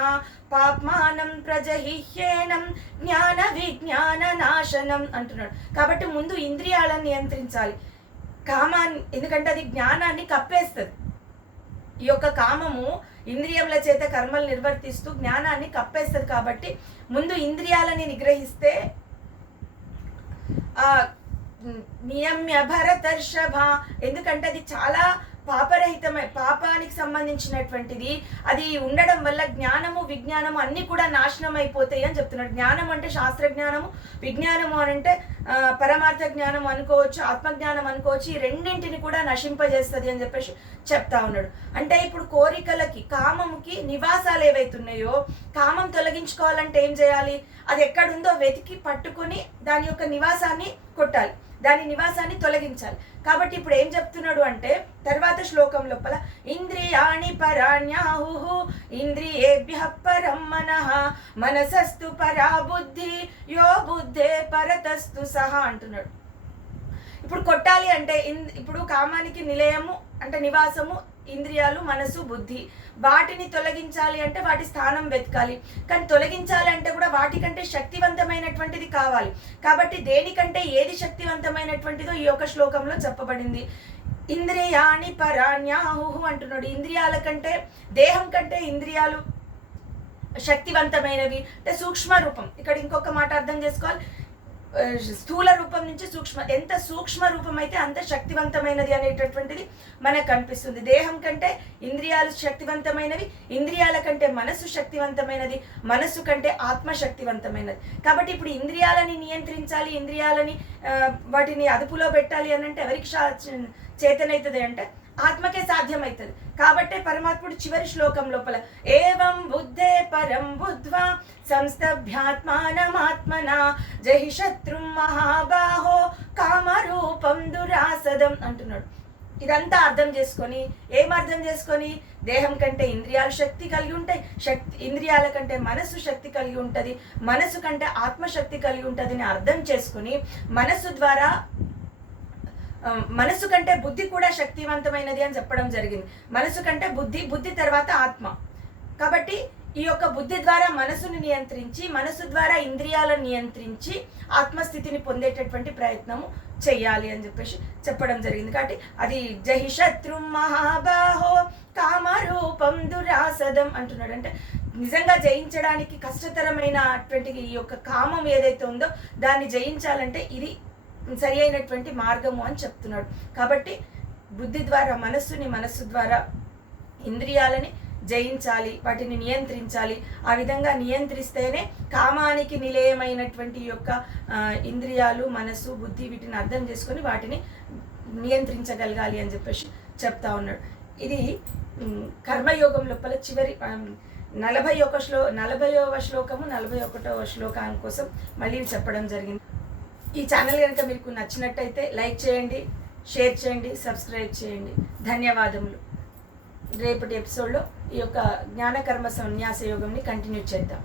పాప్మానం ప్రజహిహ్యేనం జ్ఞాన విజ్ఞాన నాశనం అంటున్నాడు. కాబట్టి ముందు ఇంద్రియాలను నియంత్రించాలి కామాన్ని, ఎందుకంటే అది జ్ఞానాన్ని కప్పేస్తుంది. ఈ యొక్క కామము ఇంద్రియముల చేత కర్మలు నిర్వర్తిస్తూ జ్ఞానాన్ని కప్పేస్తుంది. కాబట్టి ముందు ఇంద్రియాలని నిగ్రహిస్తే నియమ్య భరతర్షభ, ఎందుకంటే అది చాలా పాపానికి సంబంధించినటువంటిది. అది ఉండడం వల్ల జ్ఞానము విజ్ఞానము అన్ని కూడా నాశనం అయిపోతాయి అని చెప్తున్నాడు. జ్ఞానం అంటే శాస్త్ర జ్ఞానము, విజ్ఞానము అని అంటే పరమార్థ జ్ఞానం అనుకోవచ్చు, ఆత్మజ్ఞానం అనుకోవచ్చు. ఈ రెండింటిని కూడా నశింపజేస్తుంది అని చెప్పేసి చెప్తా ఉన్నాడు. అంటే ఇప్పుడు కోరికలకి కామముకి నివాసాలు ఏవైతున్నాయో కామం తొలగించుకోవాలంటే ఏం చేయాలి? అది ఎక్కడుందో వెతికి పట్టుకొని దాని యొక్క నివాసాన్ని కొట్టాలి, దాని నివాసాన్ని తొలగించాలి. కాబట్టి ఇప్పుడు ఏం చెప్తున్నాడు అంటే తర్వాత శ్లోకం లోపల ఇంద్రియాణి పరాణ్యాహు ఇంద్రియేభ్యః పరం మనః మనసస్తు పరా బుద్ధి యో బుద్ధే పరతస్తు సహా అంటున్నాడు. ఇప్పుడు కొట్టాలి అంటే ఇప్పుడు కామానికి నిలయము అంటే నివాసము ఇంద్రియాలు, మనసు, బుద్ధి. వాటిని తొలగించాలి అంటే వాటి స్థానం వెతకాలి. కానీ తొలగించాలి అంటే కూడా వాటికంటే శక్తివంతమైనటువంటిది కావాలి. కాబట్టి దేనికంటే ఏది శక్తివంతమైనటువంటిదో ఈ యొక్క శ్లోకంలో చెప్పబడింది. ఇంద్రియాణి పరాణ్యాహు అంటున్నాడు. ఇంద్రియాల కంటే, దేహం కంటే ఇంద్రియాలు శక్తివంతమైనవి అంటే సూక్ష్మ రూపం. ఇక్కడ ఇంకొక మాట అర్థం చేసుకోవాలి. స్థూల రూపం నుంచి ఎంత సూక్ష్మ రూపం అయితే అంత శక్తివంతమైనది అనేటటువంటిది మనకు కనిపిస్తుంది. దేహం కంటే ఇంద్రియాలు శక్తివంతమైనవి, ఇంద్రియాల కంటే మనస్సు శక్తివంతమైనది, మనస్సు కంటే ఆత్మ శక్తివంతమైనది. కాబట్టి ఇప్పుడు ఇంద్రియాలని నియంత్రించాలి, ఇంద్రియాలని వాటిని అదుపులో పెట్టాలి అని అంటే ఎవరికి చేతనైతుంది అంటే ఆత్మకే సాధ్యమవుతుంది. కాబట్టే పరమాత్ముడు చివరి శ్లోకం లోపల ఏవం బుద్ధే పరం బుద్ధ్వా సంస్థభ్యాత్మానమాత్మనా జహి శత్రుం మహాబాహో కామరూపం దురాసదం అంటున్నాడు. ఇదంతా అర్థం చేసుకొని దేహం కంటే ఇంద్రియాలు శక్తి కలిగి ఉంటాయి, ఇంద్రియాల కంటే మనస్సు శక్తి కలిగి ఉంటుంది, మనస్సు కంటే ఆత్మశక్తి కలిగి ఉంటుంది అని అర్థం చేసుకుని మనస్సు కంటే బుద్ధి కూడా శక్తివంతమైనది అని చెప్పడం జరిగింది. మనస్సు కంటే బుద్ధి తర్వాత ఆత్మ. కాబట్టి ఈ యొక్క బుద్ధి ద్వారా మనసుని నియంత్రించి, మనసు ద్వారా ఇంద్రియాలను నియంత్రించి ఆత్మస్థితిని పొందేటటువంటి ప్రయత్నము చెయ్యాలి అని చెప్పేసి చెప్పడం జరిగింది. కాబట్టి అది జహి శత్రు మహాబాహో కామరూపం దురాసదం అంటున్నాడు. అంటే నిజంగా జయించడానికి కష్టతరమైనటువంటి ఈ యొక్క కామం ఏదైతే ఉందో దాన్ని జయించాలంటే ఇది సరి అయినటువంటి మార్గము అని చెప్తున్నాడు. కాబట్టి బుద్ధి ద్వారా మనస్సు ద్వారా ఇంద్రియాలని జయించాలి, వాటిని నియంత్రించాలి. ఆ విధంగా నియంత్రిస్తేనే కామానికి నిలయమైనటువంటి యొక్క ఇంద్రియాలు, మనస్సు, బుద్ధి వీటిని అర్థం చేసుకొని వాటిని నియంత్రించగలగాలి అని చెప్పేసి చెప్తా ఉన్నాడు. ఇది కర్మయోగం లోపల చివరి 40వ శ్లోకము 41వ శ్లోకాని కోసం మళ్ళీ చెప్పడం జరిగింది. ఈ ఛానల్ కనుక మీకు నచ్చినట్టయితే లైక్ చేయండి, షేర్ చేయండి, సబ్స్క్రైబ్ చేయండి. ధన్యవాదములు. రేపటి ఎపిసోడ్లో ఈ యొక్క జ్ఞానకర్మ సన్యాస యోగంని కంటిన్యూ చేద్దాం.